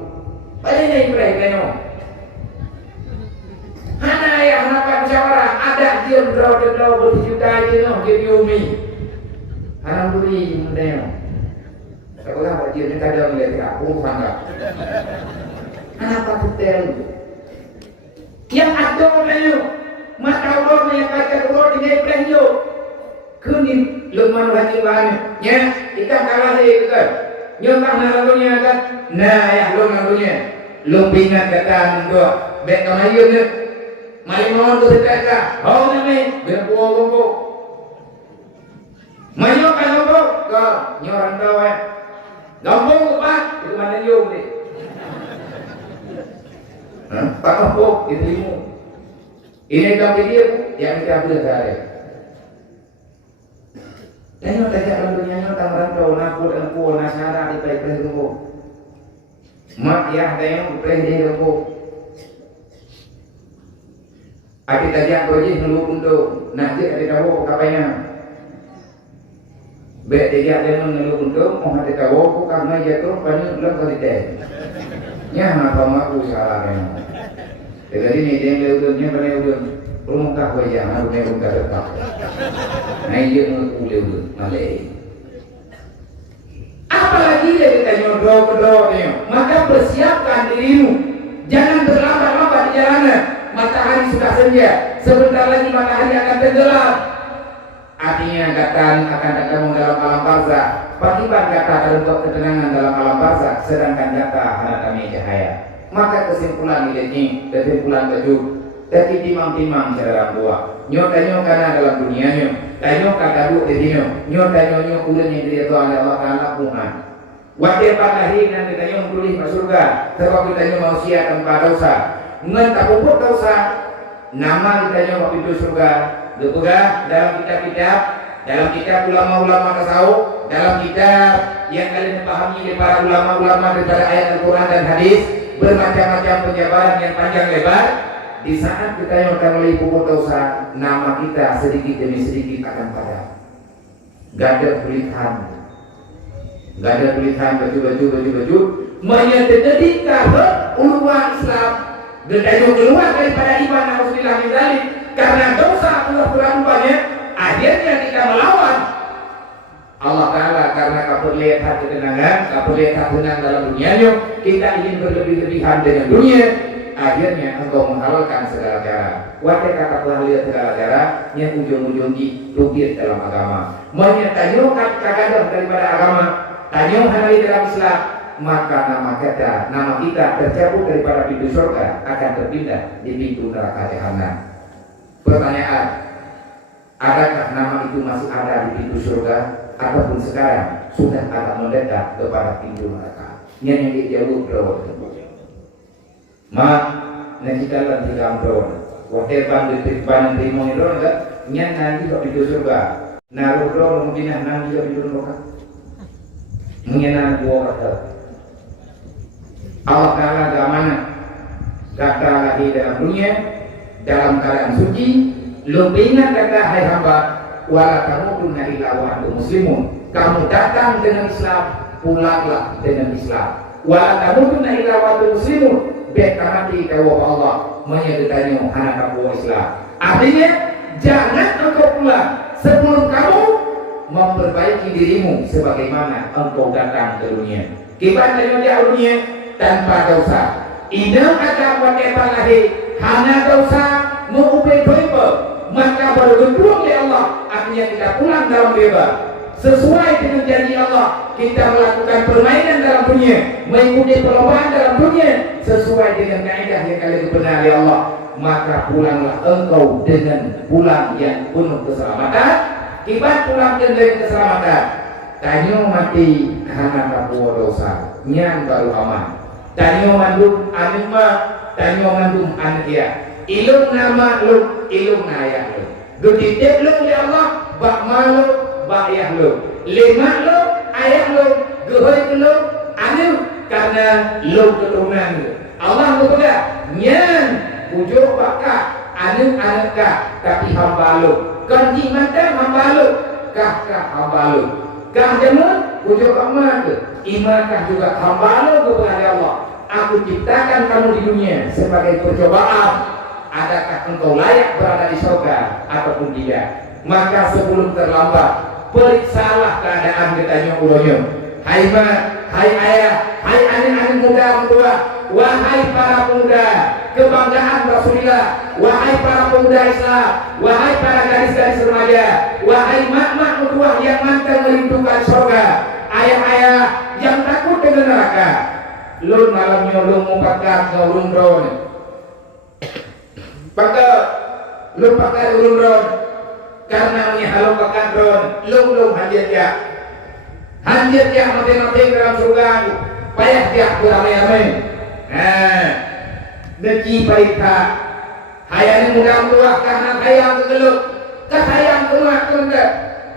Pada ini mereka Hana yang hanapan musyawarah ada dia draw berjuta aja dia diumi. Hana beri mendeo. Takut apa dia ni kadang melihat aku sangat. Hana patel. Yang ada orang mata Allah yang kata Allah dengan ibrahim kuning Luqmanul Hakim ya ikan kalah dia kan nyokah nalalunya kan nah ya lalunya lumpingan kata ndo baik kamayun mari mohon tu sedekah oh nami berpuo mayo kan lombo ke nyoran tawa lombo pak itu mana yuk ni pak lombo itu ilmu. Ini kami dia yang kita belajar. Dan yang tajak lalunya yang tamaran kau nakul engkau nasara di pay engkau. Mak ya tayang pay dia engkau. Adi tajak kau je nulu untuk nanti adi tahu kapainya. Baik dia ada nulu untuk mau adi tahu kau karena jatuh banyak belum kau tidak. Ya apa mak usahanya. Jadi ni dia lewatnya pada lewat rumah kau yang aku ni rumah dekat. Naik dia mengaku lewat malai. Apalagi dia kita nyodok ni, maka persiapkan dirimu. Jangan berlambat-lambat di jalanan. Matahari sudah senja. sebentar lagi matahari akan tenggelam. Artinya akan datang dalam alam barzah. Pakiban kata terbentuk ketenangan dalam alam barzah, sedangkan kata hana kami cahaya. Maka kesimpulan ini, kesimpulan kejut. Tapi timang-timang cara buah. Nyo karena dalam dunianya, tanyo kata bu di sini, nyo ulen yang dia tuan Allah Taala Tuhan. Waktu lahir nanti tanyo tulis masuk surga, sebab kita mau sia tanpa dosa. Ngan tak pupuk dosa, nama kita waktu itu surga. Juga dalam kitab ulama-ulama tasawuf, dalam kitab yang kalian pahami oleh para ulama-ulama daripada ayat Al-Quran dan hadis, bermacam-macam penjabaran yang panjang lebar. Di saat kita yang akan mulai pupuk dosa, nama kita sedikit demi sedikit akan padam. Gak ada tulisan baju. Menyetujui kafir ulama Islam. Gedayu keluar daripada iman Rasulullah Mizali. Karena dosa Allah terlalu banyak, akhirnya kita melawan Allah Ta'ala. Karena kafir lihat ketenangan, kafir lihat tenang dalam dunianya, kita ingin berlebih-lebihan dengan dunia. Akhirnya engkau menghalalkan segala cara. Wakil kata telah lihat segala cara, yang ujung-ujung dilukir dalam agama. Menyetanyukan kagadah daripada agama, tanyung hanali dalam Islam, maka nama kita tercabut daripada pintu surga, akan terpindah di pintu neraka jahanam. Pertanyaan, adakah nama itu masih ada di pintu surga, ataupun sekarang sudah agak mendekat kepada pintu neraka? Yang dijauh berapa? Mak, nanti dalam tiga tahun, waktu ban terima itu enggak, nyan nanti kau pintu surga, naruh doang mungkin nanti kau pintu neraka, menyenang dua kata. Allah Taala mana? Kata lagi dalam dunia, dalam keadaan suci, lebih ingat kata hai hamba, wala tamutunna illa wa antum muslimun. Kamu datang dengan Islam, pulanglah dengan Islam. Wala tamutunna illa wa antum muslimun. Beta mati kau Allah menyertai anak kamu Islam. Artinya jangan engkau pulang sebelum kamu memperbaiki dirimu sebagaimana engkau datang ke dunia. Kita dari dunia tanpa dosa. Idam ada waktu lahir hanya dosa mengupai dosa, maka baru berdoa ya Allah. Artinya kita pulang dalam bebas. Sesuai dengan janji Allah, kita melakukan permainan dalam dunia, mengikuti perlombaan dalam dunia sesuai dengan kaidah yang kalian benar ya Allah. Maka pulanglah engkau dengan pulang yang penuh keselamatan. Kibat pulang dengan keselamatan. Tanyo mati karena kabuah dosa, nyan baru aman. Tanyo mandum anima, tanyo mandum ankia. Ilung nama lu, ilung naya lu. Geditek lu ya Allah, bak malu. Ayah lo, lima lo, ayah lo, gehoy lo, anu karena lo keturunan lo. Allah berkata, nyan ujung bakal, anu kah, tapi hamba lo. Kanji mata hamba lo, kah hamba lo. Kah jamun ujung bakal, imakah juga hamba lo kepada Allah. Aku ciptakan kamu di dunia sebagai percobaan. Adakah engkau layak berada di surga ataupun tidak? Maka sebelum terlambat, periksalah keadaan kita ulonya. Hai ma, hai ayah, hai anak-anak muda tua, wahai para pemuda kebanggaan Rasulullah, wahai para pemuda Islam, wahai para gadis-gadis remaja, wahai mak-mak tua yang mantan merindukan surga, ayah-ayah yang takut dengan neraka. Lu malamnya lu mempakar ngulun ron, pakar lu pakar ulun ron. Karena ini halau pakan ron, lung hanjir ya mati dalam surga, payah dia beramai-ramai. Nah, neki baita, hayang mudah tua karena hayang kegeluk, kahayang keluar kelendak,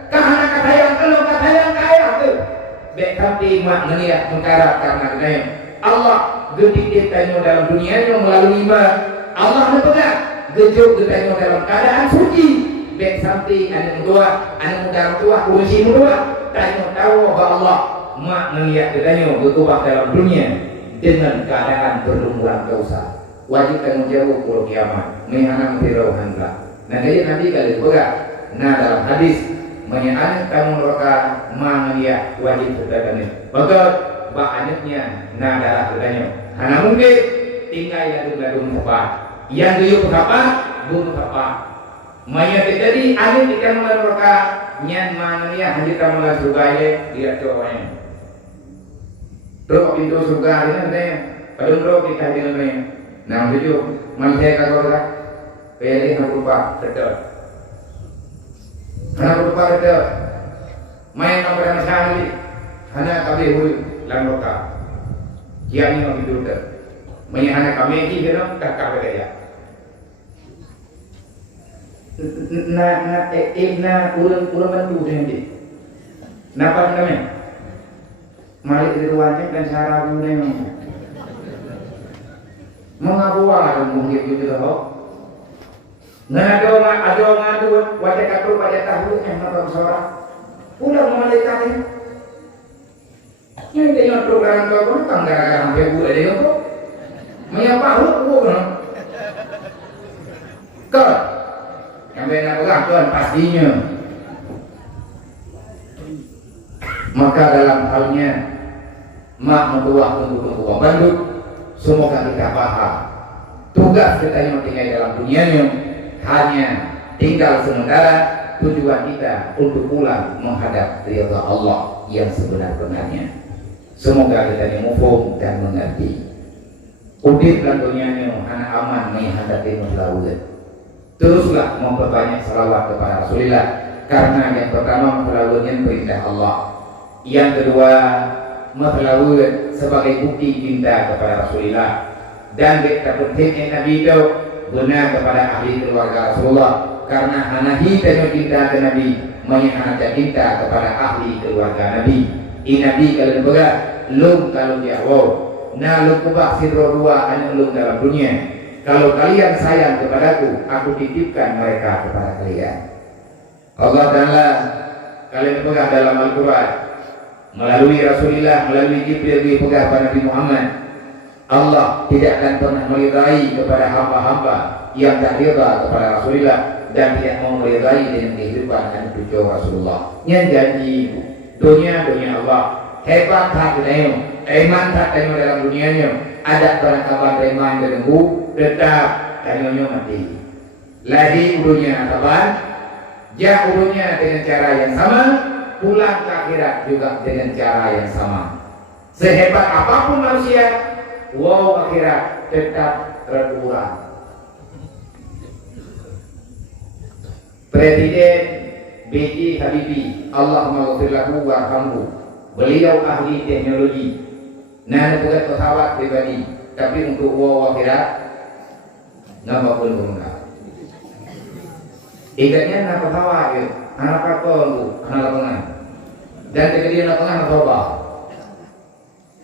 karena kahayang keluar, kahayang kaya tu. Bekam mak meniak mengkarap karena kenanya. Allah gedik ditanya dalam dunia melalui iman. Allah berpegang, gejuk ditanya dalam keadaan suci. Bek sampai anak muda tua, uji muda, tanya tahu bahwa Allah mak melihat katanya berubah dalam dunia dengan keadaan berlumuran dosa. Wajib tanggung jawab kalau kiamat, menghana tirau handla. Nah jadi nanti kali berat. Nah dalam hadis menyanyi kamu mereka mak melihat wajib berdatangnya. Maka bak anaknya nah darah katanya. Hana mungkin tinggal yang lalu tempat. Yang duyuk apa? Bunuh apa? Maya tadi angin kita mulai roka nyan mana ya kita mulai surga ya dia cowoknya. Terus pintu surga ini nanti pada bro kita di mana? Nah tujuh manusia kagak ada. Pilih nak rupa betul. Anak rupa betul. Main kamera sekali. Anak kami hui lang roka. Kian ini mau tidur. Main anak kami ini kita kakak beraya. Na ulang bantu nanti. Napa namanya? Malik di ruangnya dan cara guna mengabuah mungkin juga ho. Ngadu wajah katur wajah tahu yang nonton seorang. Udah malaikat ini. Yang dia nonton orang tua pun tangga sampai bu ada yang tu. Menyapa hu kan. Kau yang benar orang tuan pastinya. Maka dalam halnya mak mentua untuk bandut, semoga kita paham tugas kita yang tinggal dalam dunia ini hanya tinggal sementara, tujuan kita untuk pulang menghadap ridha Allah yang sebenar-benarnya. Semoga kita mufhum dan mengerti. Udip dan dunia ini anak aman menghadapi masalah. Teruslah memperbanyak salawat kepada Rasulullah, karena yang pertama melalui perintah Allah, yang kedua melalui sebagai bukti cinta kepada Rasulullah, dan kita pentingnya Nabi itu benar kepada ahli keluarga Rasulullah, karena anak kita cinta ke Nabi, anak cinta kepada ahli keluarga Nabi. Nabi kalau berat, lum kalau dia wow, nah lum kubah sidro dua anak lum dalam dunia. Kalau kalian sayang kepadaku, aku titipkan mereka kepada kalian. Allah Ta'ala kalian pegang dalam Al-Quran melalui Rasulullah, melalui Jibril dipegang pada Nabi Muhammad. Allah tidak akan pernah meridai kepada hamba-hamba yang tak rida kepada Rasulullah dan tidak mau meridai dengan kehidupan dan tujuan Rasulullah. Yang janji dunia Allah hebat tak kenal, iman tak kenal dalam dunianya. Ada perangkapan iman denganmu tetap tanyanya mati. Lagi ulunya kapan? Ya ulunya dengan cara yang sama, pulang ke akhirat juga dengan cara yang sama. Sehebat apapun manusia, wow akhirat tetap terkurang. Presiden B.J. Habibie, Allah maghfir lahu warhamhu. Beliau ahli teknologi. Nah, bukan pesawat pribadi, tapi untuk wow akhirat nama pun enggak. Ikatnya nak pesawat ya, anak kapal tu, anak lapangan. Dan kemudian lapangan coba.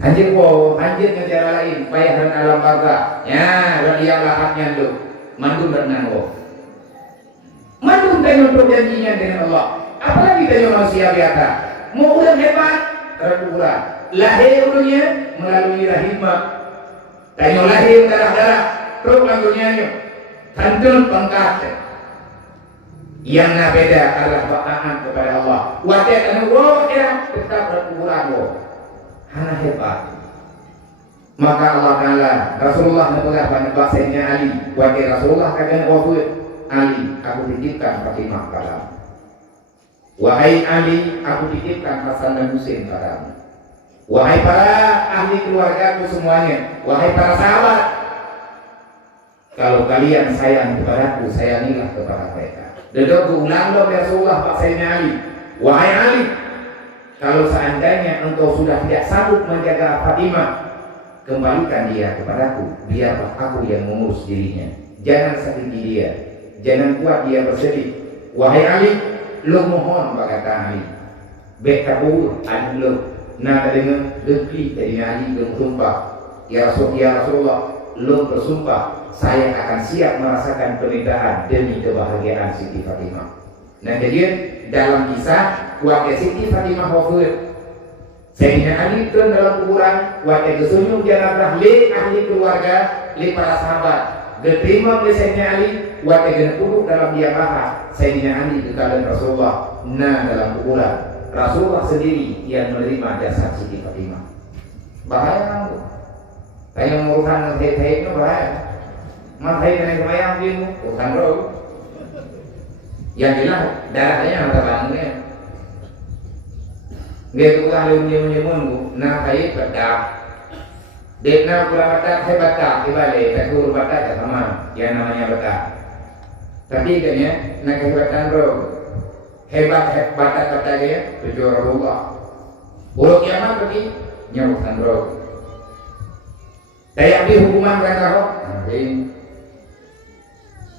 Anjir wow, anjir dengan cara lain, payah dan alam bangga. Ya, dan yang lahatnya tu, mandu berenang wow. Mandu tanya untuk janjinya dengan Allah. Apalagi tanya manusia biasa. Mau udah hebat, terkurang. Lahir dunia melalui rahimah. Tanya lahir darah-darah, terus dunianya. Kandung pangkat. Yang nak beda adalah bacaan kepada Allah. Wajah dan Allah tetap berkurang. Hana hebat. Maka Allah Ta'ala Rasulullah mengulang pada bahasanya Ali. Wajah Rasulullah katakan wafud Ali, aku titipkan Fatimah padamu. Wahai Ali, aku titipkan Hasan dan Husain padamu. Wahai para ahli keluargaku semuanya, wahai para sahabat, kalau kalian sayang kepadaku, sayangilah kepada mereka. Dedok ulang dong Rasulullah bahasanya Ali. Wahai Ali, kalau seandainya engkau sudah tidak sanggup menjaga Fatimah, kembalikan dia kepadaku, biarlah aku yang mengurus dirinya. Jangan sakiti dia, jangan buat dia bersedih. Wahai Ali, lu mohon berkata Ali, bekabu an lu. Nah dengan dengki dari Ali bersumpah, ya Rasulullah, lu bersumpah saya akan siap merasakan penderitaan demi kebahagiaan Siti Fatimah. Nah jadi dalam kisah wakil Siti Fatimah wafat, Sayyidina Ali turun dalam kuburan, wakil kesunyung jenazah li ahli keluarga, li para sahabat. Diterima oleh Sayyidina Ali, wakil genepuduk dalam diamaha Sayyidina Ali di kalangan Rasulullah. Nah dalam kuburan Rasulullah sendiri yang menerima jasad Siti Fatimah. Bahaya. Tanya urusan teh-tehnya bahaya. Makai naik semayang bingung, bukan bro. Yang jelas darahnya mata bangnya. Dia tu ahli menyemun, nak kai bedak. Dia nak pula bedak, saya bedak di balik, tak guru bedak tak sama, yang namanya bedak. Tapi katanya nak kehebatan bro, hebat bedak dia, tujuh Allah. Pulau kiamat pergi nyawutan bro. Saya ambil hukuman kan kau,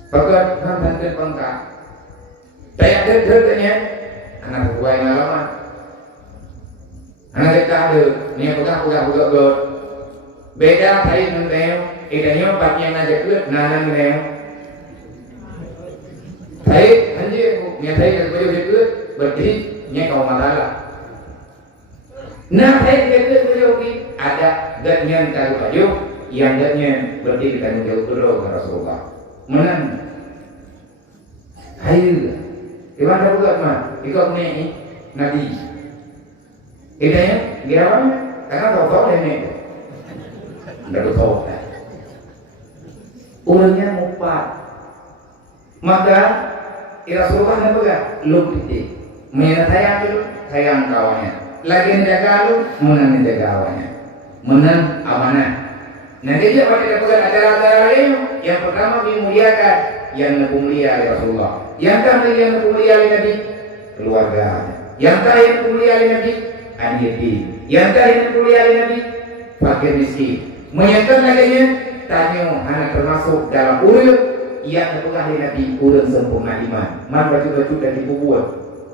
Pakat kan pangkat. Saya ada katanya anak buah yang lama. Anak kita ada ni buka. Beda saya mengenal, idanya empatnya nak jatuh, nanang mengenal. Saya hanya saya baju jatuh, berarti nya kau masalah. Nah saya jatuh baju ada gatnya kalau baju, yang gatnya berarti kita menjauh dulu ke Rasulullah. Menang. Hayu. Iwan buat mah, ikut ni Nabi. Idanya dia apa? Karena tahu ni. Tidak tahu. Orangnya mufat. Maka Rasulullah nak buat lu titik. Mengenai sayang kawannya. Lagi menjaga lu, menang menjaga kawannya. Menang amanah. Nanti dia pada buat acara-acara lain. Yang pertama dimuliakan yang mulia oleh Rasulullah. Yang kedua yang mulia oleh Nabi keluarga. Yang ketiga yang mulia oleh Nabi anjeti. Yang ketiga yang mulia oleh Nabi fakir miskin. Menyatakan lagi tanya anak termasuk dalam urut yang telah Nabi urut sempurna iman. Man baju-baju dari kubur.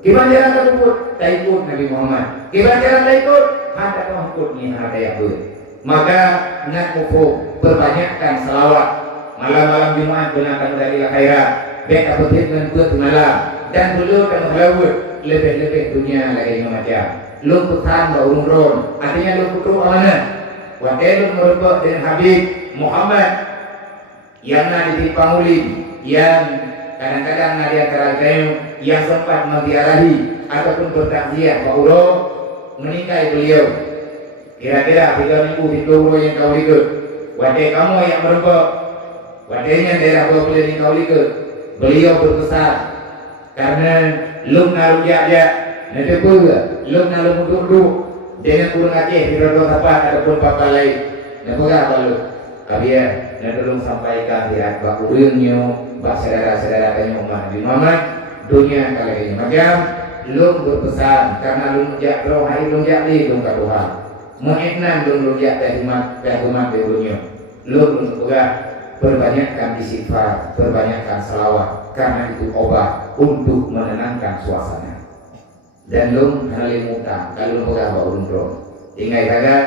Gimana cara tak kubur? Tak ikut Nabi Muhammad. Gimana cara tak ikut? Ada ikut ni ada yang ber. Maka nak kufu perbanyakkan selawat. Malam-malam Jumat gunakan dari khairat. Baik apa dengan buat malam dan dulu kan melawat lebih-lebih dunia lagi macam. Lu putan berurun, artinya lu putu mana? Wakil lu merupakan dengan Habib Muhammad yang ada di Panguli, yang kadang-kadang ada antara kayu yang sempat menziarahi ataupun bertakziah Pak Uro menikahi beliau. Kira-kira 3 minggu yang kau ikut. Wakil kamu yang merupakan wadahnya daerah 20 yang kau ikut. Beliau berpesan karena lu naruh ya nanti pula lu naruh duduk dengan kurang Aceh di rodo tempat ataupun apa lain dan pula apa lu abia dan belum sampaikan di akbar urangnya bak saudara-saudara kami umat di Muhammad dunia kali ini macam lu berpesan karena lu jak roh hari lu jak di lu Tuhan mengiknan lu jak umat di dunia lu juga perbanyakkan istighfar, perbanyakkan salawat karena itu obat untuk menenangkan suasana. Dan lum halil muta kalau mudah bawa undro. Ingat kagak,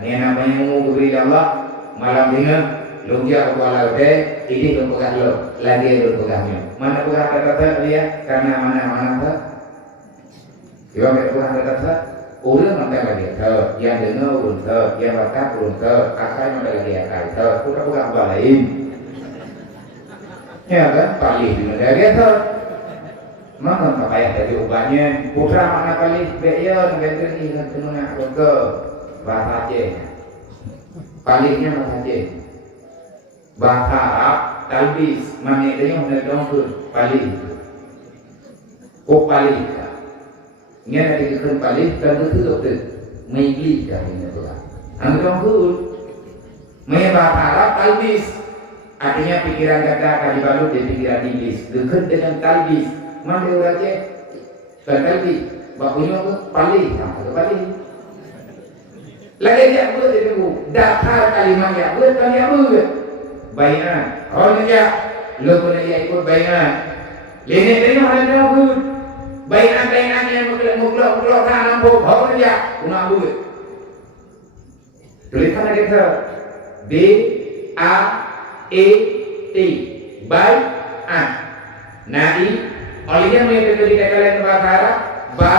ni namanya mu beri Allah malam ini lum dia kepala udah, ini lum pegang lum, lagi lum pegangnya. Mana pegang kata dia? Karena mana tak? Kita pegang kata urang nanti lagi yang dengar urang yang baca urang akal nanti lagi akal kita pegang apa lain ya kan palih di negara mana tak payah dari ubahnya putra mana palih beya negara ini kan tenuna ke bahasa Aceh palihnya bahasa Aceh bahasa Arab talbis manitanya menedong palih palih nghe là cái phần quản lý cần có thứ độ tử mấy ly cả mình là tuh anu trong thứ mấy bà Arab talbis artinya pikiran kata akan dibalut dari pikiran iblis dekat dengan talbis mana orang Aceh dan talbis bakunya apa palih apa palih lagi dia buat itu dasar kalimat dia buat kan dia buat bayangan kalau dia lo pun dia ikut bayangan ini mana buat bayangan yang mutlak tanam pohon dia guna buat. Tulisan kita B A E T bayan. Nai olehnya mengikuti kalian bahasa Arab ba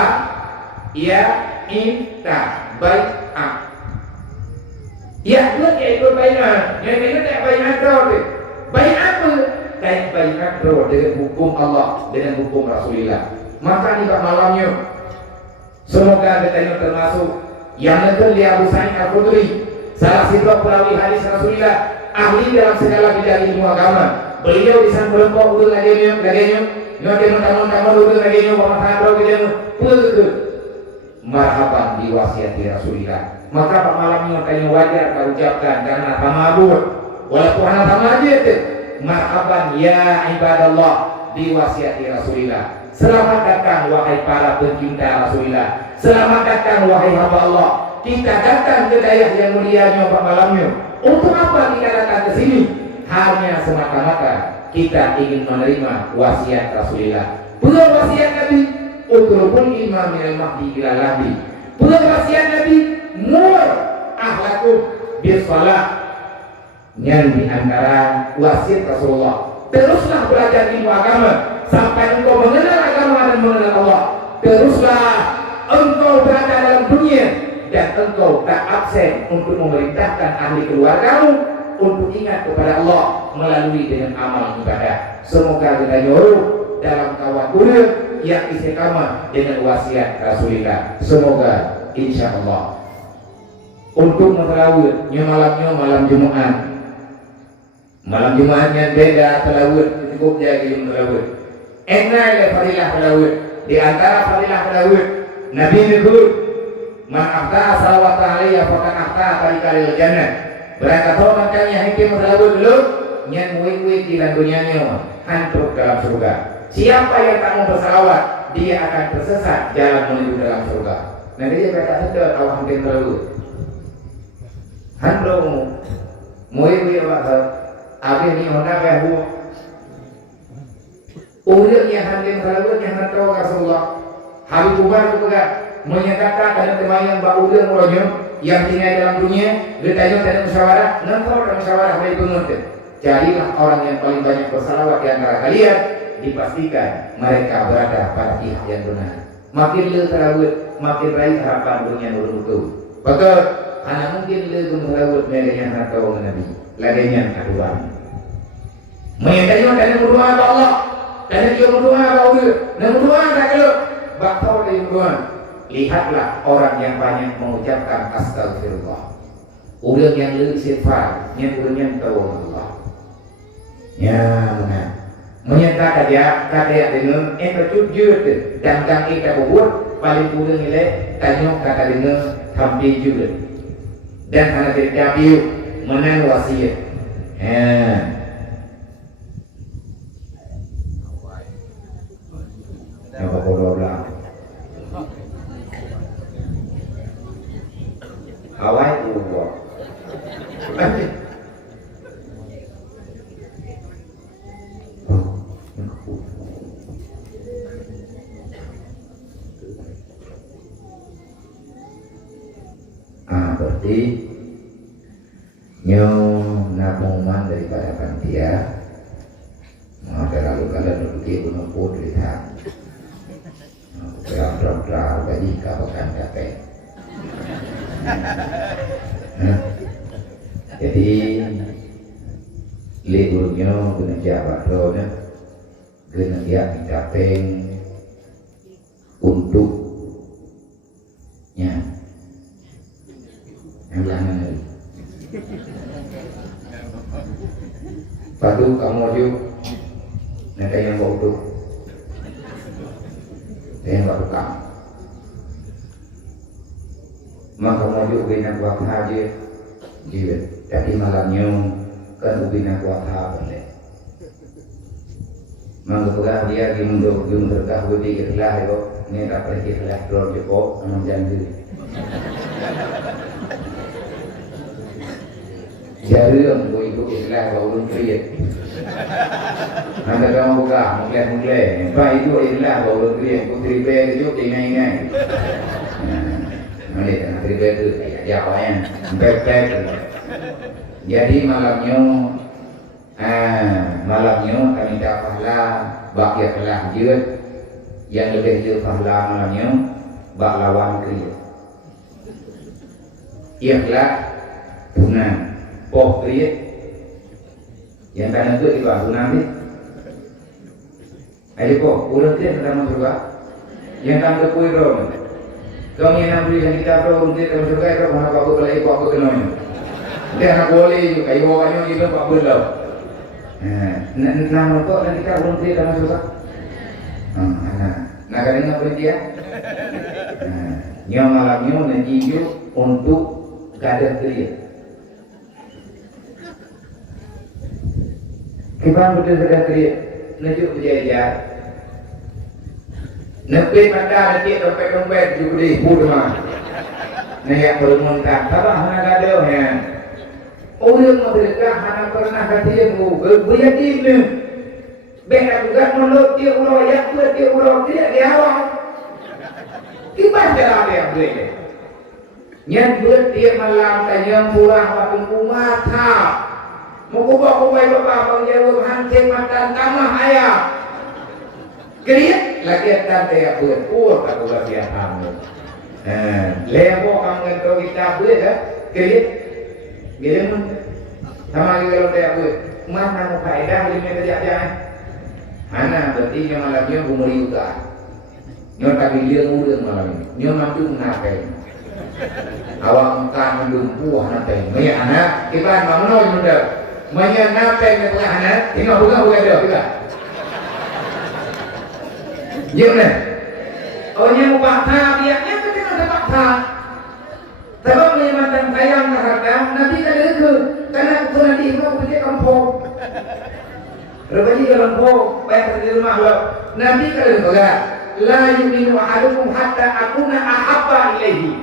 ya ita bayan. Ya buat ya ikut bayangan. Yang ini tak bayangan terus. Bayangan apa? Kayak bayangan terus dengan hukum Allah dengan hukum Rasulullah. Maka pada malamnya semoga kita termasuk yang negeri Abu Sa'id Al-Khudri salah satu perawi hadis Rasulullah ahli dalam segala bidang ilmu agama. Beliau di sana berempok urut lagi nyonya mentang-mentang urut lagi nyonya pemahaman roh gitu marhaban diwasiati Rasulullah. Maka Pak malamnya tanya wajar kau ucapkan karena tamabut walaupun anak tamajid marhaban ya ibadallah diwasiati Rasulullah. Selamat datang wahai para pencinta Rasulullah. Selamat datang wahai hamba Allah. Kita datang ke daerah yang mulianya Pak malamnya. Untuk apa kita datang ke sini? Hanya semata-mata kita ingin menerima wasiat Rasulullah. Bukan wasiat Nabi utrubul imam minal mahdi ila lahdi. Bukan wasiat Nabi mur ahlakum bisalah. Yang di antara wasiat Rasulullah, teruslah belajar ilmu agama sampai engkau mengenal agama dan mengenal Allah. Teruslah engkau berada dalam dunia dan engkau tak absen untuk memerintahkan ahli keluargamu untuk ingat kepada Allah melalui dengan amal ibadah. Semoga kita nyuruh dalam tawakkul yang istiqamah dengan wasiat Rasulullah. Semoga insya Allah untuk melawat malam Jumat. Malam Jumat yang beda telawat cukup jadi melawat. Enak ya fadilah telawat. Di antara fadilah telawat Nabi menyebut man afta salawat alaihi faqad afta kali jannah. Berangkat orang kan yang hakim melawat dulu nyan muik-muik di dunianya hantuk dalam surga. Siapa yang tak mau bersalawat dia akan tersesat jalan menuju dalam surga. Nanti dia kata sedar kalau hakim melawat. Hantuk muik-muik apa? Abis ni hendak bahu urutnya hakim melawat yang hantuk Rasulullah. Habib Umar juga menyatakan dalam temayang ba'udah murajam yang tinggal dalam dunia ditanya dan musyawarah nengkau dan musyawarah dari penonton. Jadilah orang yang paling banyak bersalawat di antara kalian, dipastikan mereka berada pada pihak yang benar. Makin le salawat makin raih harapan dunia betul. Betul. Hanya mungkin le salawat mereka harta orang Nabi ladanya aduan. Menyatakan dan berdoa kepada Allah dan dia berdoa kepada Allah dan berdoa kepada bakal dari berdoa. Lihatlah orang yang banyak mengucapkan astagfirullah. Orang yang lebih istighfar, yang orang tahu Allah. Ya, benar. Menyatakan dia kata dengan terjujur dan kita buat paling kurang nilai tanya kata dengan hampir juga. Dan karena tidak biu menan wasiat. Ya. Yang berdoa. Awal uwa. Berarti nabungan daripada panitia ada lalu kalian berpikir gunung putri tak berang-berang bagi kawakan capek. Jadi liburnya guna jawab roda guna dia capek untuk yang belakang lagi. Padu kamu juga nanti yang bawa tu yang bawa kamu maka mau juga bina kuat haji juga jadi malamnya kan bina kuat haji maka pegah dia gimana terkah budi ikhlas itu ini dapat ikhlas keluar jepok enam janji jarang gue ikut ikhlas kau belum kriat nanti kamu buka mengklek pak itu ikhlas kau belum kriat putri bel itu ingai-ingai nanti putri bel itu kayak jawanya pep-pep jadi malamnya kami minta pahala bakia telah jut yang lebih jut pahala malamnya bak lawan kriat ikhlas tunang poh kriat yang kanan itu di bawah nanti ayo poh ulang kriat tentang surga yang kanan itu kue bro kau yang nampak yang kita bro untuk tentang surga itu mana bagus lagi bagus kenalnya Dia nak boleh juga kayu awaknya itu Pak Bela. Nama tu nanti kan belum dia dah susah. Nak dengar berita ya? Nyo malamnya nanti untuk gadah dia. Kita betul gadah dia. Najuk berjaya. Nepi pada nanti dompet juga di rumah. Nayak bermuntak. Sabah mana gadah ya? Orang mereka hanya pernah kata mu beryakin ni. Benda juga menurut dia ulah yang dia ulah dia awal. Gimana cara dia boleh? Yang buat dia malam tanya pulang waktu umat ha. Mengubah bapak menjawab hancur mata tamah ayah. Kriat lagi tante ya buat tak boleh dia tamu. Lebo kangen tu kita buat ya. Kriat bila sama juga kalau dia buat mana mau faedah lima kerja mana berarti yang malamnya umur juga nyon tak bilang udah malam ini nyon mampu menapai awak kan mendumpuh napai banyak anak kita mau nol muda banyak napai ke tengah anak tengok bukan dia juga gimana orangnya mau paksa biarnya kita ada paksa sebab menyebabkan sayang harga nanti ada ke karena itu nanti mau pergi kampung pergi ke kampung bayar di rumah lo nanti kalau enggak la yu'minu ahadukum hatta akuna ahabba ilaihi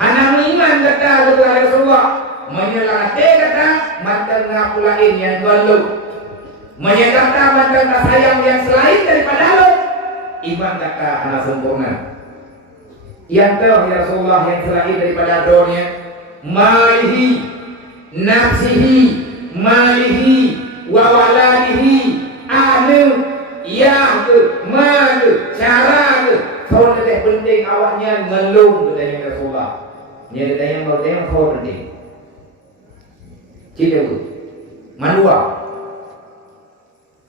hana iman kata Rasulullah menyelah kata mantan ngapulain yang galau menyatakan mantan sayang yang selain daripada lo iman kata hana sempurna. Yang tahu ya Rasulullah yang selain daripada doanya malihi nafsihi malihi wa waladihi anu ya mal cara thon lebih penting awaknya ngelung dengan Rasulullah ni ada yang mau dia thon penting cita tu manua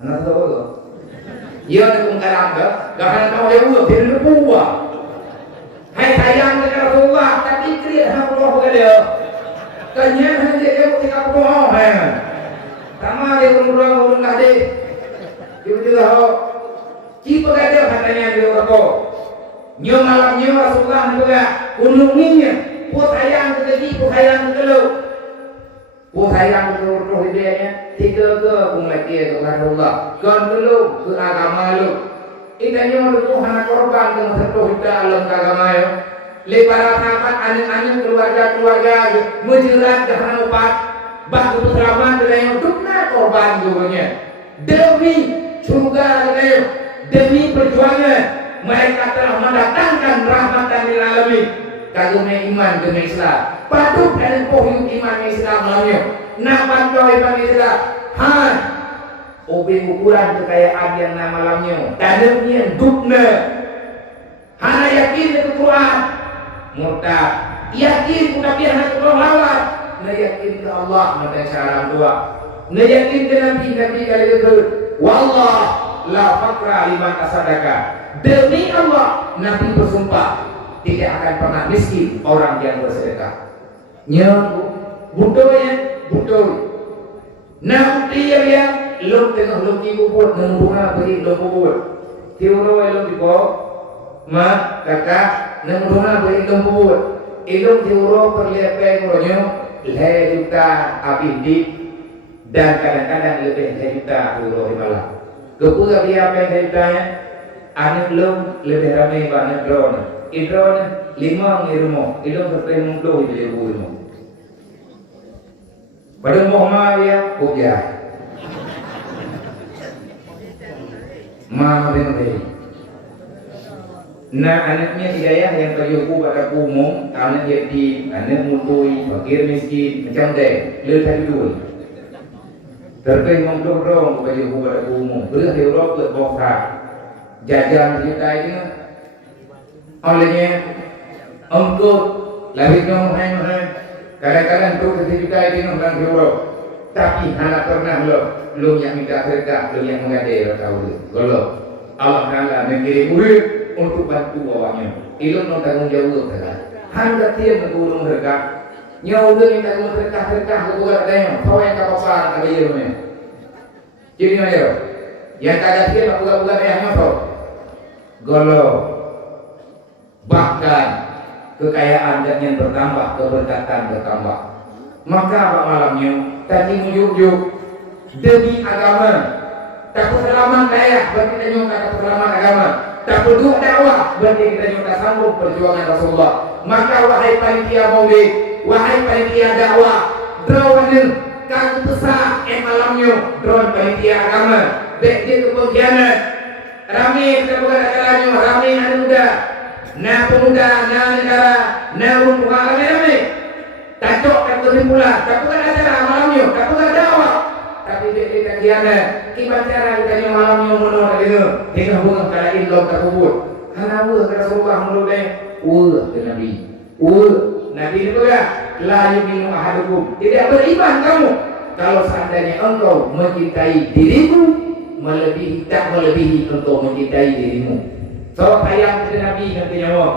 anak tahu tu dia nak mengkaram ke gak tahu dia buat dia buat hai sayang kepada Rasulullah tapi kriat Allah kepada dia kenyang hanya dia ketika bohong sama dia urang lah dia juga ho cipa dia katanya dia apa nyo malamnya Rasulullah juga kununginya puas sayang kepada dia puas sayang kepada puas sayang kepada dia tiga ke kumlaki kepada Allah kan dulu ke agama lu itanya Tuhan korban dengan sentuh kita alam agama yo le para sahabat anak-anak keluarga menjerat jahanam upat bah keselamatan yang dukna korban dulunya demi surga demi perjuangan mereka telah mendatangkan rahmatan lil alamin kagumnya iman demi Islam patut dan pohon iman Islam lainnya nak bantu iman Islam Obe ukuran kekayaan yang nama malamnya dalamnya dukna hana yakin itu Quran murtad yakin tapi hana Quran lawan na yakin ke Allah mata syarat dua na yakin ke Nabi kali itu wallah la faqra liman tasaddaqa demi Allah Nabi bersumpah tidak akan pernah miskin orang yang bersedekah betul nah dia lom tengah lom ibu buat nembunga beri lom buat tiuro lom ibu ma kakak nembunga beri lom buat ilom tiuro perlihatkan ronyo juta abindi dan kadang-kadang lebih juta tiuro malam kepula dia apa yang jutanya anak lom lebih ramai banyak drone idron 5 ngirmo ilom sampai mengklo di lebu pada Muhammad ya puja Ma'amri. Nah anaknya hidayah yang terjumpa pada umum, anak yatim, anak mutui, fakir miskin, macam deh, lebih dulu. Terkait mengdorong kepada pada umum, belah Eropa berbohong, jajan kita ini, olehnya engkau lebih mahal, kadang-kadang tu kita ini orang Eropa, tapi anak pernah lo yang minta sedekah, lo yang mengadil tahu kalau Allah Taala mengirim murid untuk bantu awaknya, ilmu tanggung jawab mereka. Hendak dia menggulung mereka, Nyawa udah yang tak terkah ke buat ada kau yang kau apa tak bayar punya. Jadi mana yo? Yang tak ada dia buat yang apa? Golo bahkan kekayaan dan yang bertambah, keberkatan bertambah. Maka apa malamnya tadi menjuk demi agama. Tak selamat kaya berarti kita nyuka tak selamat agama. Tak berdua dakwah berarti kita nyuka sambung perjuangan Rasulullah. Maka wahai panitia maulid, wahai panitia dakwah, drawanin kang besar malamnya drawan panitia agama. Baik dia kebagianan rame kita bukan acaranya, rame anak muda, na pemuda, na negara, na rumah rame. Tajuk tak kesimpulan, tak bukan acara malamnya, tak bukan dakwah. Tapi dia kajian kibat cara kita malamnya menolak dengan hubungan kalain lom tersebut. Karena Rasulullah menolak ke Nabi. Nabi itu ya la yu'minu ahadukum. Tidak beriman kamu kalau seandainya engkau mencintai dirimu tak melebihi engkau mencintai dirimu. So sayang ke Nabi nanti nyawa.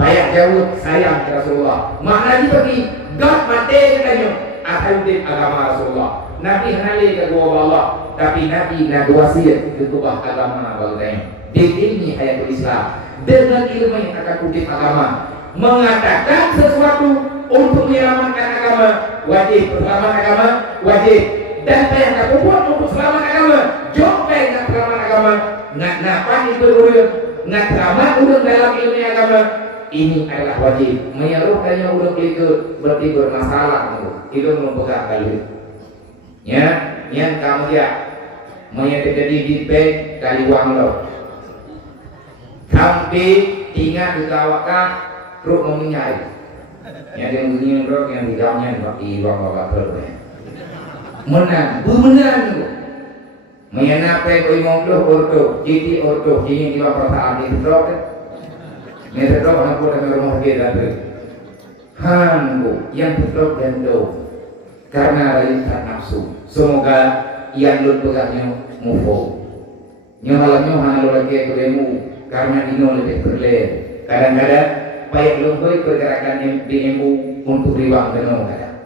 Payah jauh sayang ke Rasulullah. Makna bagi God mati katanya akan agama Rasulullah. Nabi hali ke gua Allah, tapi Nabi nak wasiat ketubah agama bagai ini hayatul Islam dengan ilmu yang akan kutip agama mengatakan sesuatu untuk menyelamatkan agama wajib, selamat agama wajib, dan yang tak buat untuk selamat agama jompai nak selamat agama nak napan itu urut nak selamat urut dalam ilmu agama ini adalah wajib. Menyerukannya urut itu berarti bermasalah itu mempegang kali ya, yang kamu dia terjadi di pek kali uang lo sampai tinggal di kawakah perut meminyak yang dia begini bro yang hidupnya bagi uang bapak perut menang menyenapai koi ngomong ordo jadi ordo jadi dua perasaan di bro ini bro anak pun ada rumah kita tu hangu yang betul dan do karena rasa nafsu. Semoga yang lu pegangnya mufo. Nyohalannya hanya lagi keremu karena ini lebih berlebihan. Kadang-kadang baik lumpuh pergerakan dirimu untuk riwang penuh kadang.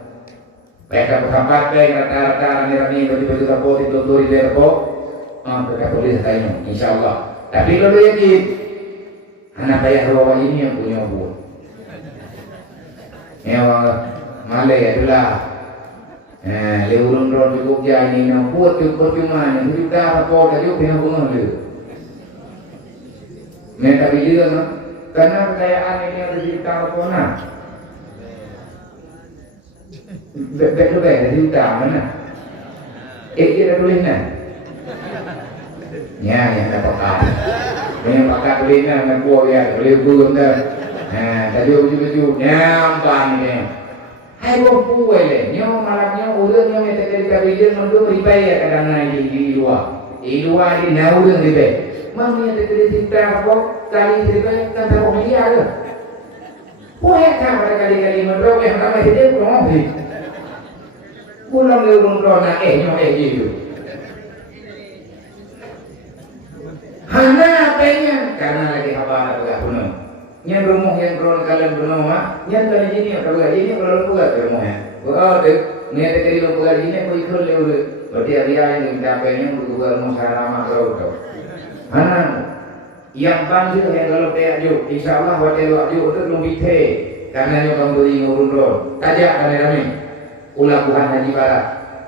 Baik sampai baik rata-rata rame-rame baju-baju kapot itu di berpok, mereka tulis kayaknya, insya Allah. Tapi kalau yakin, anak bayar bawa ini yang punya buat. Memang malai adalah. Leulun ron cukup jadi nak buat cukup cuma ni kita apa dah juga punya bunga tu. Mereka bilang karena kekayaan ini ada di apa nak? Betul di utama mana? Kita tulis nak. Ya, yang dapat apa? Yang pakai tulis nak nak buat ya, boleh gulung dah. Tadi ujuk-ujuk nyampan ni. Hai bopu wele, nyo malamnya urang yang kita dikabidin untuk ribaya kadang di luar di naurang ribaya. Mami yang kita dicipta apa kali ribaya kan tak boleh ada. Punya kan pada kali-kali mendorong yang ramai dia kurang lebih. Pulang ke rumah nyo gitu. Hana pengen karena lagi apa ada punya. Yang rumah yang kurang kalian bernama, yang kali ini apa lagi ini kalau buat rumahnya. Buat deh, ni ada kali buat ini kau ikut lewat. Berarti dia yang kita pengen buat rumah sama kalau tu. Mana yang banjir yang kalau tiap jauh, insya Allah hotel jauh itu lebih teh. Karena yang kamu beri ngurun tajak kami ulah Tuhan Haji Barat.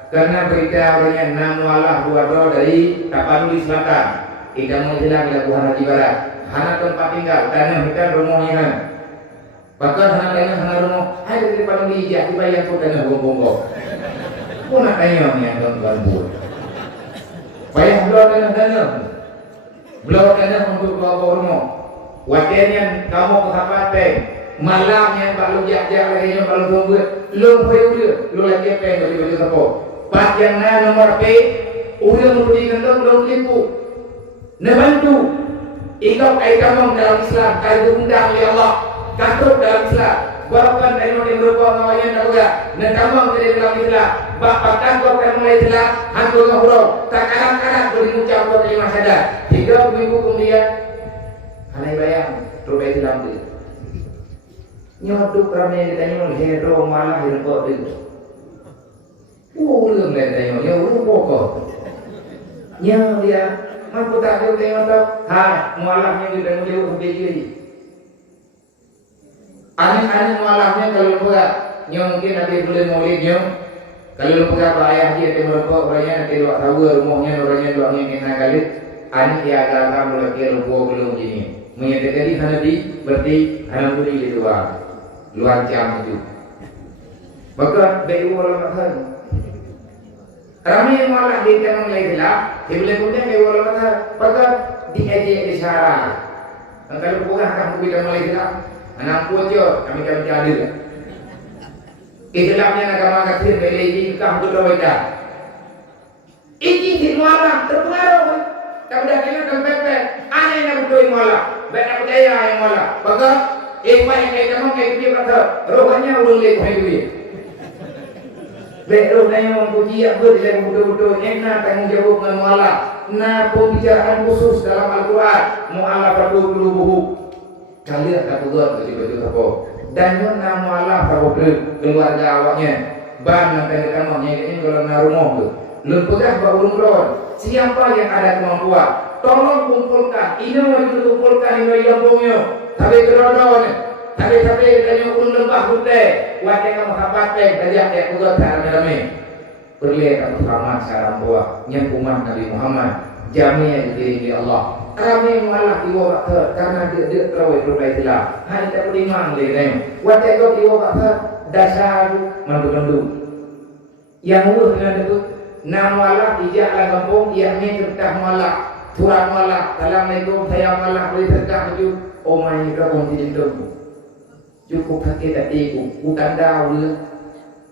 Karena berita orangnya enam walah dua doa dari Tapanuli Selatan. Tidak mau hilang ila Tuhan Haji Barat. Hana tempat tinggal, tanah hutan rumahnya. Bahkan hana rumah, ada di depan dijak, dibayar pun tanah bongkong. Pun nak tanya ni yang tuan-tuan buat. Payah belau tanah, belau tanah untuk bawa rumah. Wakiannya kamu kesapat malam yang tak lu jak-jak lagi yang kalau tunggu, lu payah lu lagi apa yang baju apa? Pas yang nomor P, udah memberikan tu belum lipu, nebantu. Ikut kamu dalam Islam, kau diundang oleh Allah, katuk dalam Islam. Bukan dari yang berupa namanya juga. Dan kamu dari dalam Islam, bahkan kau akan mulai Islam, hantu ngahurau, tak kadang-kadang boleh mengucap kau terima sadar. 3 minggu kemudian, aneh bayang, terubah Islam itu. Nyoduk ramai ditanya hero malah hero itu. Ulang lah ditanya, ya ulang pokok. Nya dia, mampu tak tahu tengok tak? Ha, malahnya kita jauh begini. Aneh-aneh malahnya kalau buat, nya mungkin nanti boleh maulidnya. Kalau buat ayah dia tengok orangnya nanti dua tahu rumahnya orangnya dua kena kali. Aneh dia agak mulai kira belum gini. Menyatakan di sana berarti alhamdulillah di luar jam itu. Maka bayi orang makan. Ramai malah di tangan lagi lah. Sebelum punya bayi orang makan. Maka diajak di sana. Kalau bukan kamu bilang lagi lah. Anak pujo kami hadir. Islamnya agama kafir beli kamu tu baca. Ini di luar terpengaruh. Kamu dah kena kempet. Aneh nak berdua malah. Baik percaya yang malah. Maka baik kamu kayak dia kata rohnya ulung lek hai duit. Baik rohnya mempuji apa dia betul-betul enak tanggung jawab dengan malah. Nah pembicaraan khusus dalam Al-Quran mu'alafatul qulubuh. Kalian tak buat betul-betul apa. Dan yang nama Allah kabul keluarga awaknya. Ban sampai kamu ini kalau na rumah tu. Lempegah baulung ron. Siapa yang ada kemampuan, tolong kumpulkan. Ini wajib kumpulkan ini lembungnya. Tapi kerodon, tapi tanya lembah putih. Wajib kamu sahabat kajak dia kuat rame-rame. Perlihat Muhammad sarang buah yang umat Nabi Muhammad jamin diri Allah. Kami malah iwa karena dia terawih berbaiklah. Hanya tak beriman lagi. Wajib kau iwa dasar mandu-mandu. Yang urus dengan itu. Nama Allah ijaklah kampung yakni terkah malah surat malah Assalamualaikum saya malah boleh terkah maju oh my god tidak cukup sakit hatiku bukan daun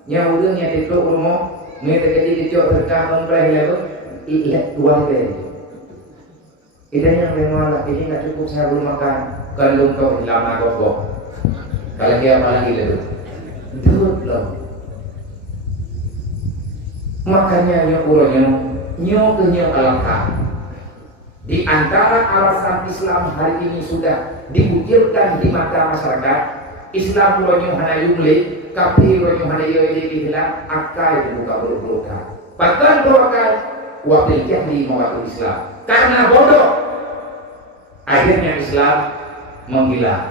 nyawa nya itu rumah ni terjadi dicok terkah memperoleh level lihat dua kali idenya malah ini enggak cukup saya belum makan kalau kau lama kok kalau dia apa lagi lalu betul makanya nyo alangkah di antara alasan Islam hari ini sudah dibukirkan di mata masyarakat Islam ronyo hana yumli kafir ronyo hana yoyi dihilang akai dibuka buka bahkan berokai wakil jahli mewakil Islam karena bodoh akhirnya Islam menghilang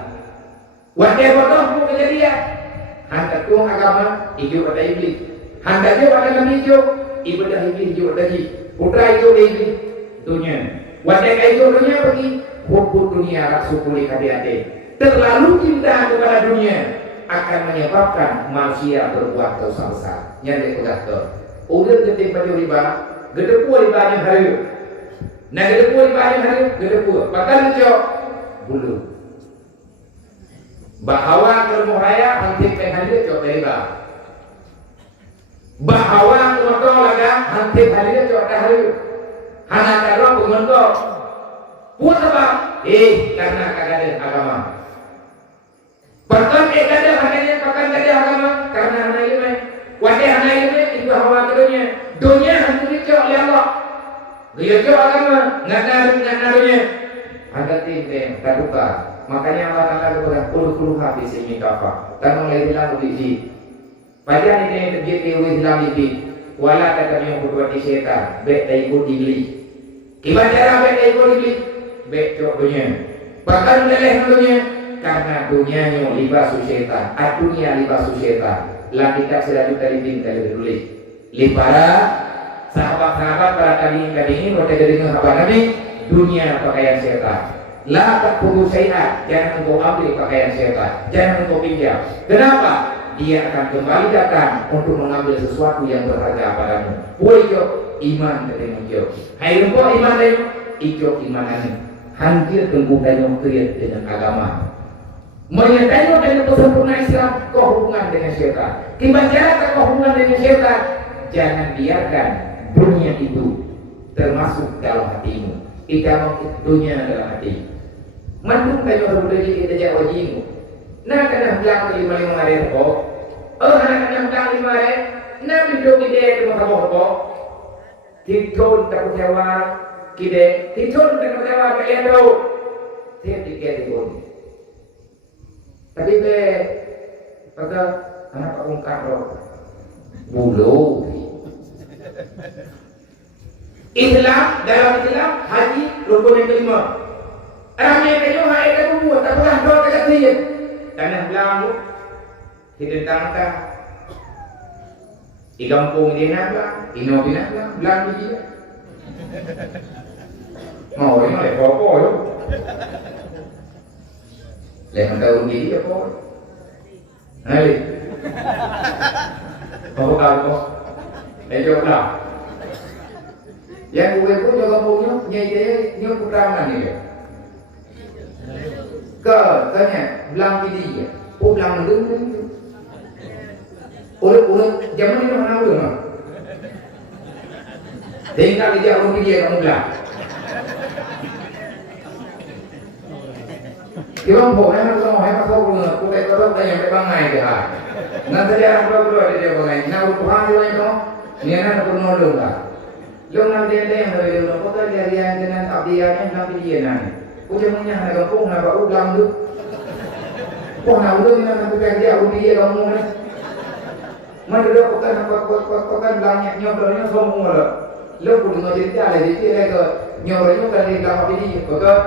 wakil bodoh mau kejadian hantar tuang agama hijau pada iblis handanya pada Nabi hijau, ibadah hijau lagi, putra hijau lagi, dunia. Wajah hijau dunia pergi, hubung dunia rasul pulih hati-hati. Terlalu cinta kepada dunia akan menyebabkan manusia berbuat dosa besar. Nyari udah tu. Udah genting pada riba, gede pun riba yang hari. Nah gede pun riba yang hari, gede pun. Bahkan hijau bulu. Bahawa kerumuh raya hampir penghali jauh riba. Bahawa kemudian laga hantik hari itu ada hari hana karo kemudian buat apa? Karena kagak agama. Bahkan kagak hanya bahkan kagak agama karena hana ilmu. Wajah hana ilmu itu hawa kedunya. Dunia hantu itu oleh Allah. Dia itu agama nggak naruhnya. Ada tim terbuka. Makanya Allah Taala kepada puluh habis ini kafah. Dan mulai bilang begini. Pada ini terjadi Islam ini, wala kata yang berbuat setan, baik ikut iblis. Gimana cara baik ikut iblis? Baik contohnya, bahkan meleleh dunia, karena dunianya libas setan, dunia libas setan. Lagi tak sudah kita ditinggal dulu. Lipara sahabat-sahabat para kali ini berada dari sahabat Nabi, dunia pakaian setan. La tak perlu sehat, jangan engkau ambil pakaian setan, jangan engkau pinjam. Kenapa? Dia akan kembali datang untuk mengambil sesuatu yang berharga padamu. Pujo iman dari muncul. Hai rumpo iman dari ijo iman ini. Hancur tenggukannya kriat dengan agama. Menyertai dengan kesempurnaan Islam kau hubungan dengan setan. Tiba-tiba kau hubungan dengan setan. Jangan biarkan dunia itu termasuk dalam hatimu. Tidak dunia dalam hati. Mandung kayu berbeda kita jauh jimu. Nah kena bilang lima hari kok. Anak-anak bilang 5 hari. Nah video kita cuma kamu kok. Titon tak kecewa kita. Titon tak kecewa kalian tahu. Saya tiket itu. Tapi Maka anak aku karo bulu. Islam, dalam Islam haji rukun yang kelima. Ramai kayu hai kayu buat tak pernah doa dekat dia. Tanah belang hidung tangka. Di kampung dia nak belang, ino dia nak belang dia. Mau ini le popo tu. Le tahu dia apa? Hai. Popo kau. Lejo lah. Yang gue pun juga punya nyai putraman ni. Tanya belang pilih, belang mendung. Urut zaman ini mana urut mah? Tinggal dia urut pilih kamu belang. Iwan boleh nak sama hemat kau punya, kulit kau tanya bangai dia. Nanti dia berapa dia bangai. Nak urut orang dia ni kau, ni anak pun nolong lah. Long nam dia yang dari long kau kan dia dengan abdiannya nam dia nanti. Ujungnya nak kampung nak bawa ulang tu. Kau nak ulang nak bukan dia dia kamu ni. Mana dia kau kan belangnya nyobrolnya semua lah. Lo pun dengan cerita lagi dia ke nyobrolnya kan di dalam dia betul.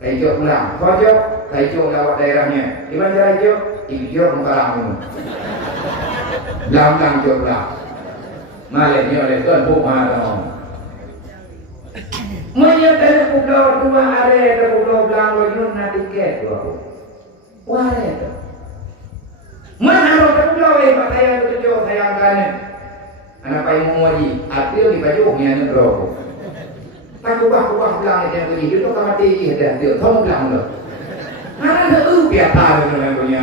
Kayu ulang, kayu lewat daerahnya. Di mana kayu? Ijo muka lamu. Belang ulang. Malam ni oleh Tuhan Puharo. Menyatakan pulau dua area dan pulau belang lojun nanti tiket dua. Wah itu. Mana orang pulau ini saya tujuh sayang kan. Anak payung menguji. April di baju ni anu berapa? Tak kubah belang yang begini. Itu kamar tinggi dah. Dia tahu belang tu. Mana tu biasa dengan punya.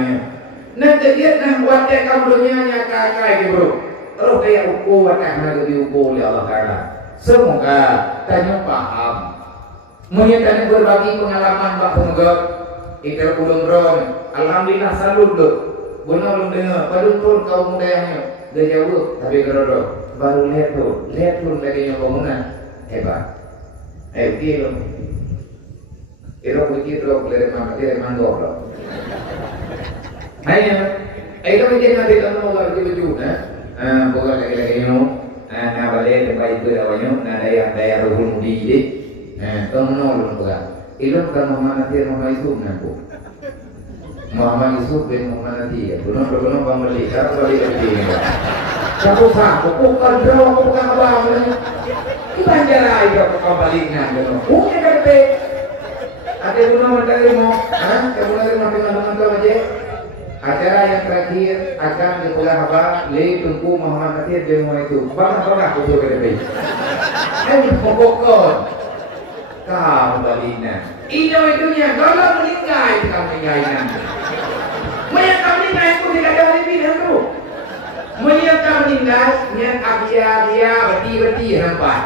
Nanti dia nak buat dia kamu dunia kakak itu bro. Terus dia ukur akan diukur oleh Allah Taala. Semoga tanya paham. Menyatakan berbagi pengalaman Pak Penegak. Ikut ulung ron. Alhamdulillah salut tu. Benar ulung dengar. Baru pun kau mudahnya. Dia jauh tapi kerodok. Baru lihat tu lagi yang bangunan hebat. Gila. Irok begitu boleh mandor lah. Hanya, itu mungkin nanti kamu mau lagi baju, bukan lagi you, balik tempat itu awalnya, daya rukun mudi ini, kamu nol bukan. Itu bukan Muhammad Yusuf nanti. Muhammad Yusuf bin Muhammad Nabi, benar pembeli, cara beli begini. Satu bukan berapa, bukan apa. Kita jalan aja kembalinya, mungkin kan pe. Ada guna mencari mau, kemudian teman-teman aja. Acara yang terakhir akan dibuka apa? Li Tunku Muhammad Nabi demo itu. Bagaimana aku tu kerja? Ini pokokon. Kau kembalinya. Ini itunya. Kalau meninggal, kita meninggalnya. Menyangka meninggal itu tidak ada lebih tu. Menyangka meninggal, menyangka dia beti nampak.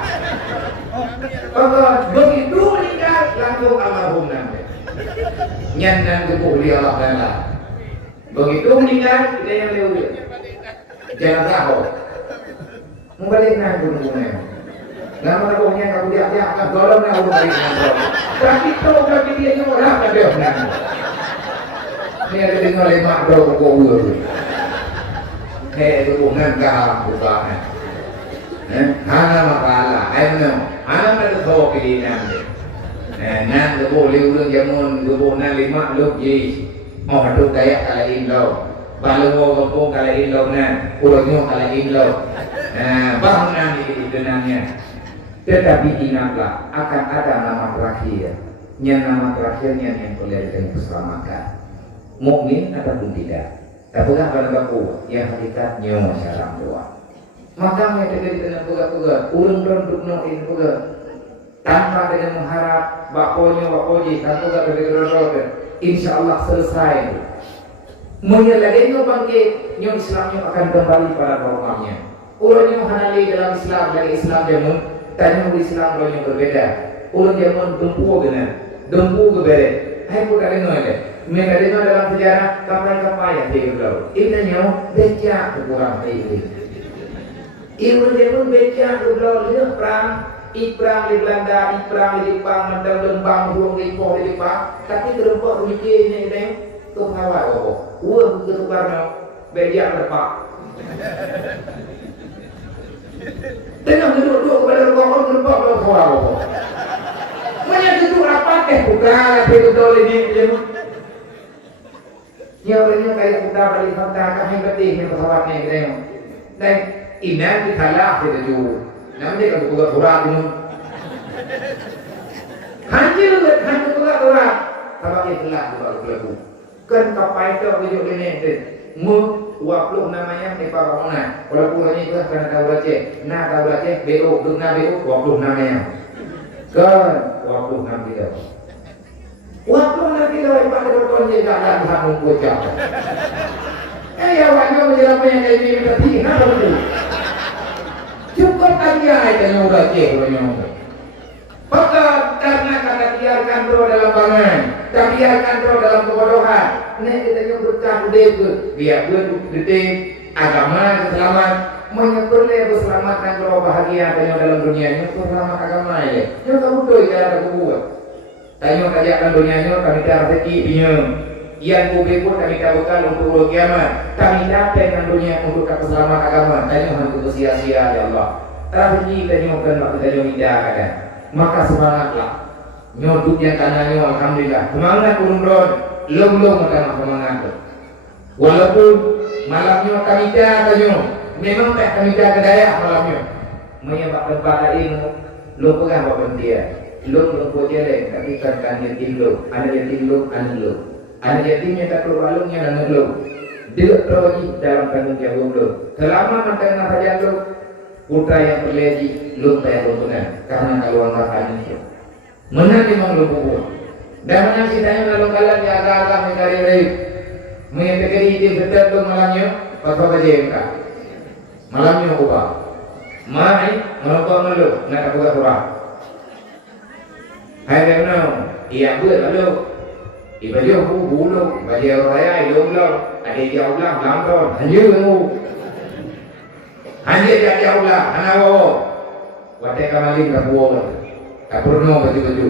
Kalau begitu meninggal langsung almarhum nanti. Nyandan kebuh dia Allah Taala. Begitu meninggal kita yang lewat. Jangan tahu. Membalik nanti dulunya. Nama nabuhnya kamu dia akan golong nak balik nanti. Tapi tu dia ni orang tak ada nanti. Ni ada dengar lemak dua kau Hei hubungan kah bukan? Hana makala, hana ada tahu pilih nanti. Nan gebo liur jamun gebo nan lima luk ye. Oh tu kayak kalau indo, balu gebo kalau indo nan, urangnya kalau indo. Bangunan itu namanya. Tetapi ingatlah akan ada nama terakhir. Yang nama terakhirnya yang kelihatan keselamatan. Mukmin ataupun tidak. Apakah pada baku yang hakikatnya masyarakat tua. Maka mereka dengan pegak-pegak, urung-urung duknoin pegak. Tanpa dengan mengharap bakoji, tanpa dengan roda. Insya Allah selesai. Menyelagainya bangkit, yang Islamnya akan kembali pada normalnya. Urang yang hanali dalam Islam dari Islam jamun, tanya Islam yang berbeda. Urang jamun dempu berbeda. Hai pun ada nolak. Mereka dengar dalam sejarah kapai yang dia berlalu. Intinya beca kurang ini. Ibu dia pun beca berlalu dia perang di Belanda, perang di Jepang, dan lembang burung di Jepang. Tapi terdapat mikirnya ini tu ngawat oh. Uang ke tukarnya bejak lepak. Tengah duduk kepada orang lepak lepak oh. Banyak duduk rapat bukan itu betul ini dia. Ya orangnya kayak kita balik fakta kami penting yang pesawatnya gitu. Dan iman dikalah kita jauh. Namanya kalau bukan surat ini. Hanjil surat. Kalau itulah baru lagu. Kan kapai itu video ini tu. Wapluh namanya ni para orang. Walaupun ini tu kan tahu baca. Nah tahu baca BO, duna BO, wapluh namanya. Kan wapluh nam kita. Wapluh nam kita ibarat betul je jalan kamu bocah. Ya waktu menjelaskan yang ini berarti kenapa tu? Cukup aja itu yang udah cek orang. Maka karena kata biarkan terus dalam bangan, tak biarkan terus dalam kebodohan. Ini kita yang bercakap biar detik agama selamat, menyebutnya keselamatan kalau bahagia tanya dalam dunia ini selamat agama ya. Yang kamu tuh cara berbuat. Tanya kajian dunianya kami tak rezeki punya. Yang kubikut kami tak bekal untuk ulo kiamat. Kami dapat dengan dunia untuk keselamatan agama. Tanya untuk sia-sia ya Allah. Rezeki tanya kan waktu tanya tidak ada. Maka semangatlah. Nyoduk yang kanannya alhamdulillah. Semangat urun-urun, long-long akan semangat. Walaupun malamnya kami tanya, memang tak kami kedaya malamnya. Menyebab tempat lain, lo pegang apa dia. Lo jelek, tapi kan yatim lo, anak yatim lo, anak lo. Anak yatimnya tak perlu balungnya anak lo. Tidak terwajib dalam tanggung jawab lo. Selama mantan saja lo. Putra yang berleji, lu tak benar karena kalau angkat itu. Menang memang lu buat. Dan menang sisanya lalu kalian yang agak mencari rayu, mengetahui itu betul lu malamnya, pasal berjengka. Malamnya ubah. Mai melukau melu, nak buat kurang. Hai benar, iya buat lalu. Ibadah bulu, baju raya ilmu, ada jauh lah, lambat, hanya ilmu. Hanya dia jauhlah, anak wo. Wadah kamalin kabuo, kapurno baju-baju.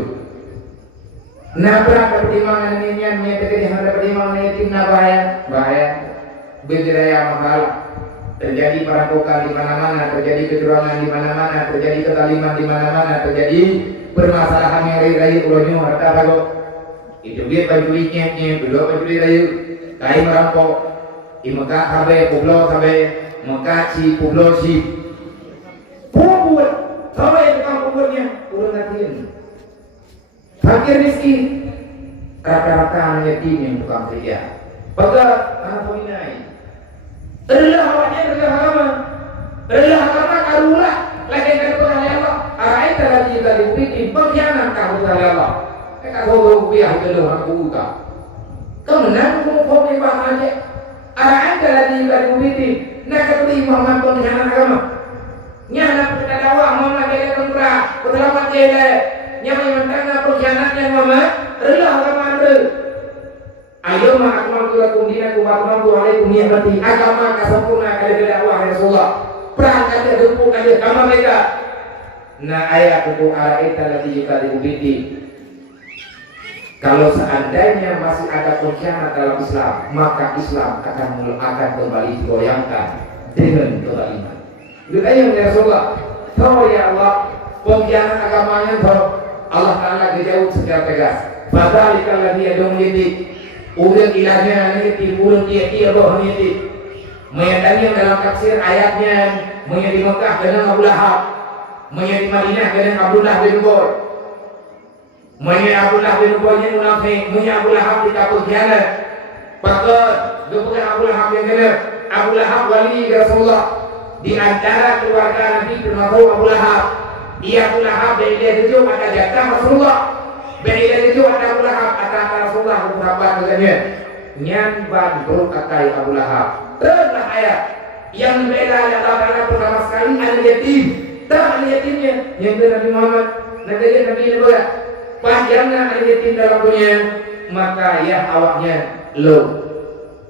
Nabrak pertimbangan ini yang menyatakan ada pertimbangan yatim bahaya. Berjaya mahal. Terjadi perampokan di mana-mana, terjadi kecurangan di mana-mana, terjadi kezaliman di mana-mana, terjadi permasalahan yang rayu ulonyo harta bago. Itu dia penculiknya, beliau penculik rayu, kain merampok, imekak sabe, pulau sabe. Mengkaci publisi buat sampai tukang kuburnya urun natin fakir miskin rata-rata yatim yang tukang kerja pada anak poinai adalah awaknya adalah agama karulah lagi kan Tuhan Allah arai telah dibukti pengkhianat kamu Tuhan Allah kau biar itu aku tak kau menang kau mau aja arai telah dibukti. Nak ketemu Muhammad pengkhianat agama. Nyana kita dakwah Muhammad dia tenggerak, berselamat dia. Nyama yang mentanga pengkhianatnya Muhammad, rela agama anda. Ayo mak akmal lakum dinakum wa atmamtu alaikum ni'mati. Agama kasempurna kali dakwah Rasulullah. Perangkat dia dukung kali agama mereka. Nah ayat itu araita lagi jika diubiti. Kalau seandainya masih ada pengkhianat dalam Islam, maka Islam akan kembali digoyangkan dengan kezaliman. Ditanya oleh Rasulullah, tahu ya Allah, pengkhianat agamanya tahu Allah Taala dijauh secara tegas. Fadzalikal ladzi yad'u yadi, udah ilahnya ini urang dia roh ini. Menyadari dalam tafsir ayatnya, menyadi Mekah dengan Abu Lahab, menyadi Madinah dengan Abdullah bin Ubay. Maya Abdullah bin Ubay munafik, maya Abu Lahab tidak pengkhianat. Pakar, bukan Abu Lahab yang kena. Abu Lahab wali Rasulullah. Di antara keluarga Nabi termasuk Abu Lahab. Dia Abu Lahab dari dia tujuh ada jatah Rasulullah. Dari dia tujuh ada Abu Lahab ada Rasulullah beberapa dengannya. Nyanban berkatai Abu Lahab. Teruslah ayat yang beda adalah pertama sekali al yatim. Tak al yatimnya yang Nabi Muhammad. Nabi Nabi panjangnya ada yatim dalam dunia, maka ya awaknya lo.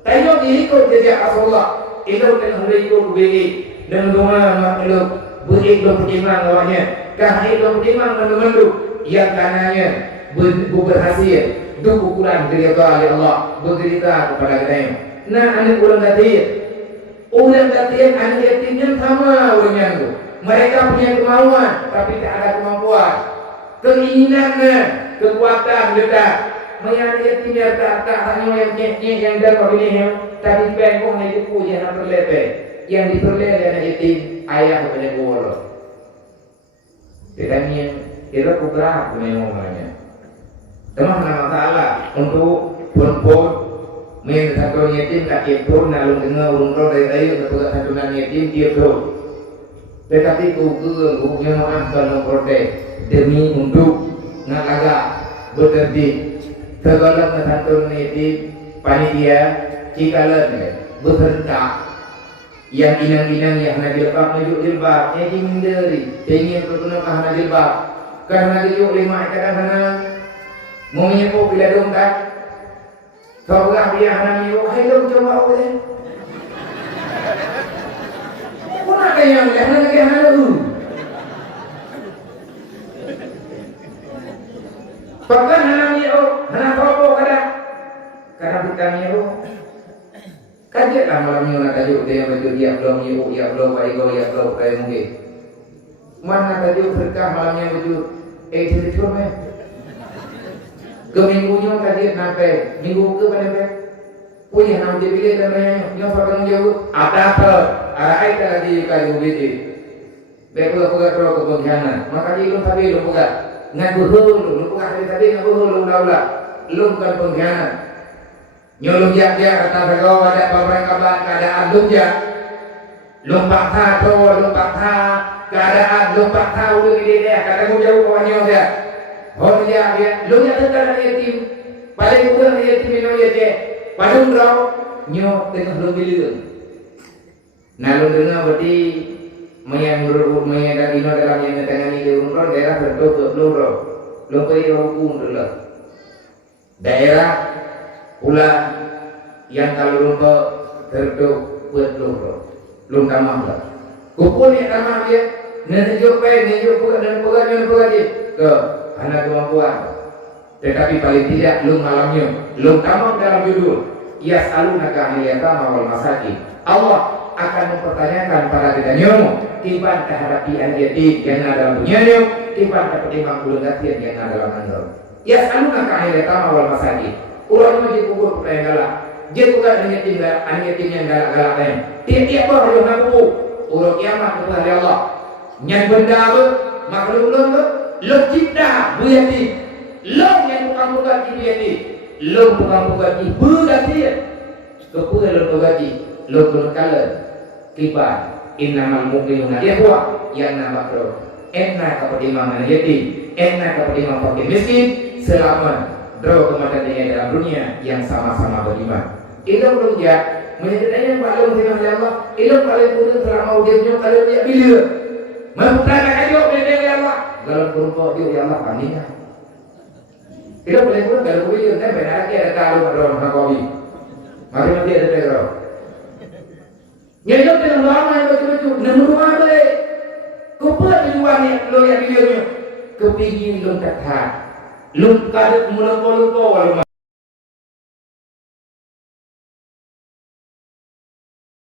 Tengok diikut jejak Rasulullah. Itu kan hari itu beri dan doa mak lo beri lo pertimbangan awaknya. Kah itu pertimbangan mandu-mandu yang kanannya berhasil Duku kurang cerita oleh Allah bercerita kepada kita. Nah, anak ulang latihan anak yatimnya sama orangnya tu. Mereka punya kemauan tapi tak ada kemampuan. Keinginannya, kekuatan ledak. Mereka yatimnya tak hanya yang nyek yang dah kau ini tapi pengkong yang dipuji yang terlete. Yang diperlete anak yatim ayah kepada guru. Tidak ni kita kubra punya ngomongnya. Teman nama Taala untuk pun main satu yatim tak kepun lalu dengar urung dari ayu untuk satu yatim dia tu. Tetapi kukunya maaf kalau protes demi untuk ngalaga bertertib. Segala satu yatim panitia cikalan berserentak yang inang-inang yang nak jilbab menuju jilbab yang hindari ingin pergunakan hana jilbab karena dijuk lima ikan sana mau menyebut bila dong tak kau berang dia hana menyebut hai dong coba apa dia kau nak kaya yang hana lagi hana tu bahkan hana menyebut hana apa kadang karena bukan menyebut kajilah malam ni nak tajuk dia yang betul dia belum menyebut dia belum baik dia belum kaya mungkin mana tajuk berkah malam yang betul cerita meh ke minggunya kajian sampai minggu ke mana meh punya nama dia pilih dan yang pakai jauh apa arah kita lagi kayu biji betul pegat roh kepengkhianat maka dia belum tapi belum pegat ngaku belum pegat tadi ngaku belum daulah belum bukan pengkhianat nyolong dia kata kalau ada pemberian kabar keadaan lompat keadaan lompat udah dia kata jauh kawannya dia oh dia tetap yatim paling kurang yatim itu ya padung raw nyo tengah belum biliun nah lu dengar berarti menyadari dalam yang tengah ini urung daerah tertutup lu pergi hukum dulu daerah pula yang kalau lupa tertutup buat belum tamah lah kumpul ni tamah dia nunjuk dan pegat ke anak kemampuan tetapi paling tidak lu malamnya lu tamah dalam judul yas'alunaka 'anil yatama wal masakin Allah akan mempertanyakan pada kita nyomo tiban kehadapi anak yatim yang ada dalam dunia tiban kepertimang belum latihan yang ada dalam andor yas'alunaka 'anil yatama wal masakin urang mah dikubur pertanyaan galak dia bukan anak yatim yang galak-galak lain tiap-tiap orang yang ngaku urang kiamat kepada Allah yang benda apa makhluk lo cipta bu yatim lo yang bukan ibu yatim lo bukan ibu yatim kepula lo gaji lo kala kibar innamal mu'minuna ikhwah yang nama bro enak kepertimbangan yatim enak kepertimbangan fakir miskin selamat bro kepada dia dalam dunia yang sama-sama beriman. Ilmu belum dia menjadi yang paling penting Allah. Ilmu paling penting selama dia kalau dia bila mempertanyakan kayu dengan Allah. Kalau berubah dia Allah pandingnya. Ilmu paling penting kalau dia kan benar dia ada tahu orang Nabi. Mari ada teror. Nyelok dengan lama yang betul-betul nomor apa deh? Kupat di luar ni lo yang dia kepingin belum terhad. Lupa ada mula-mula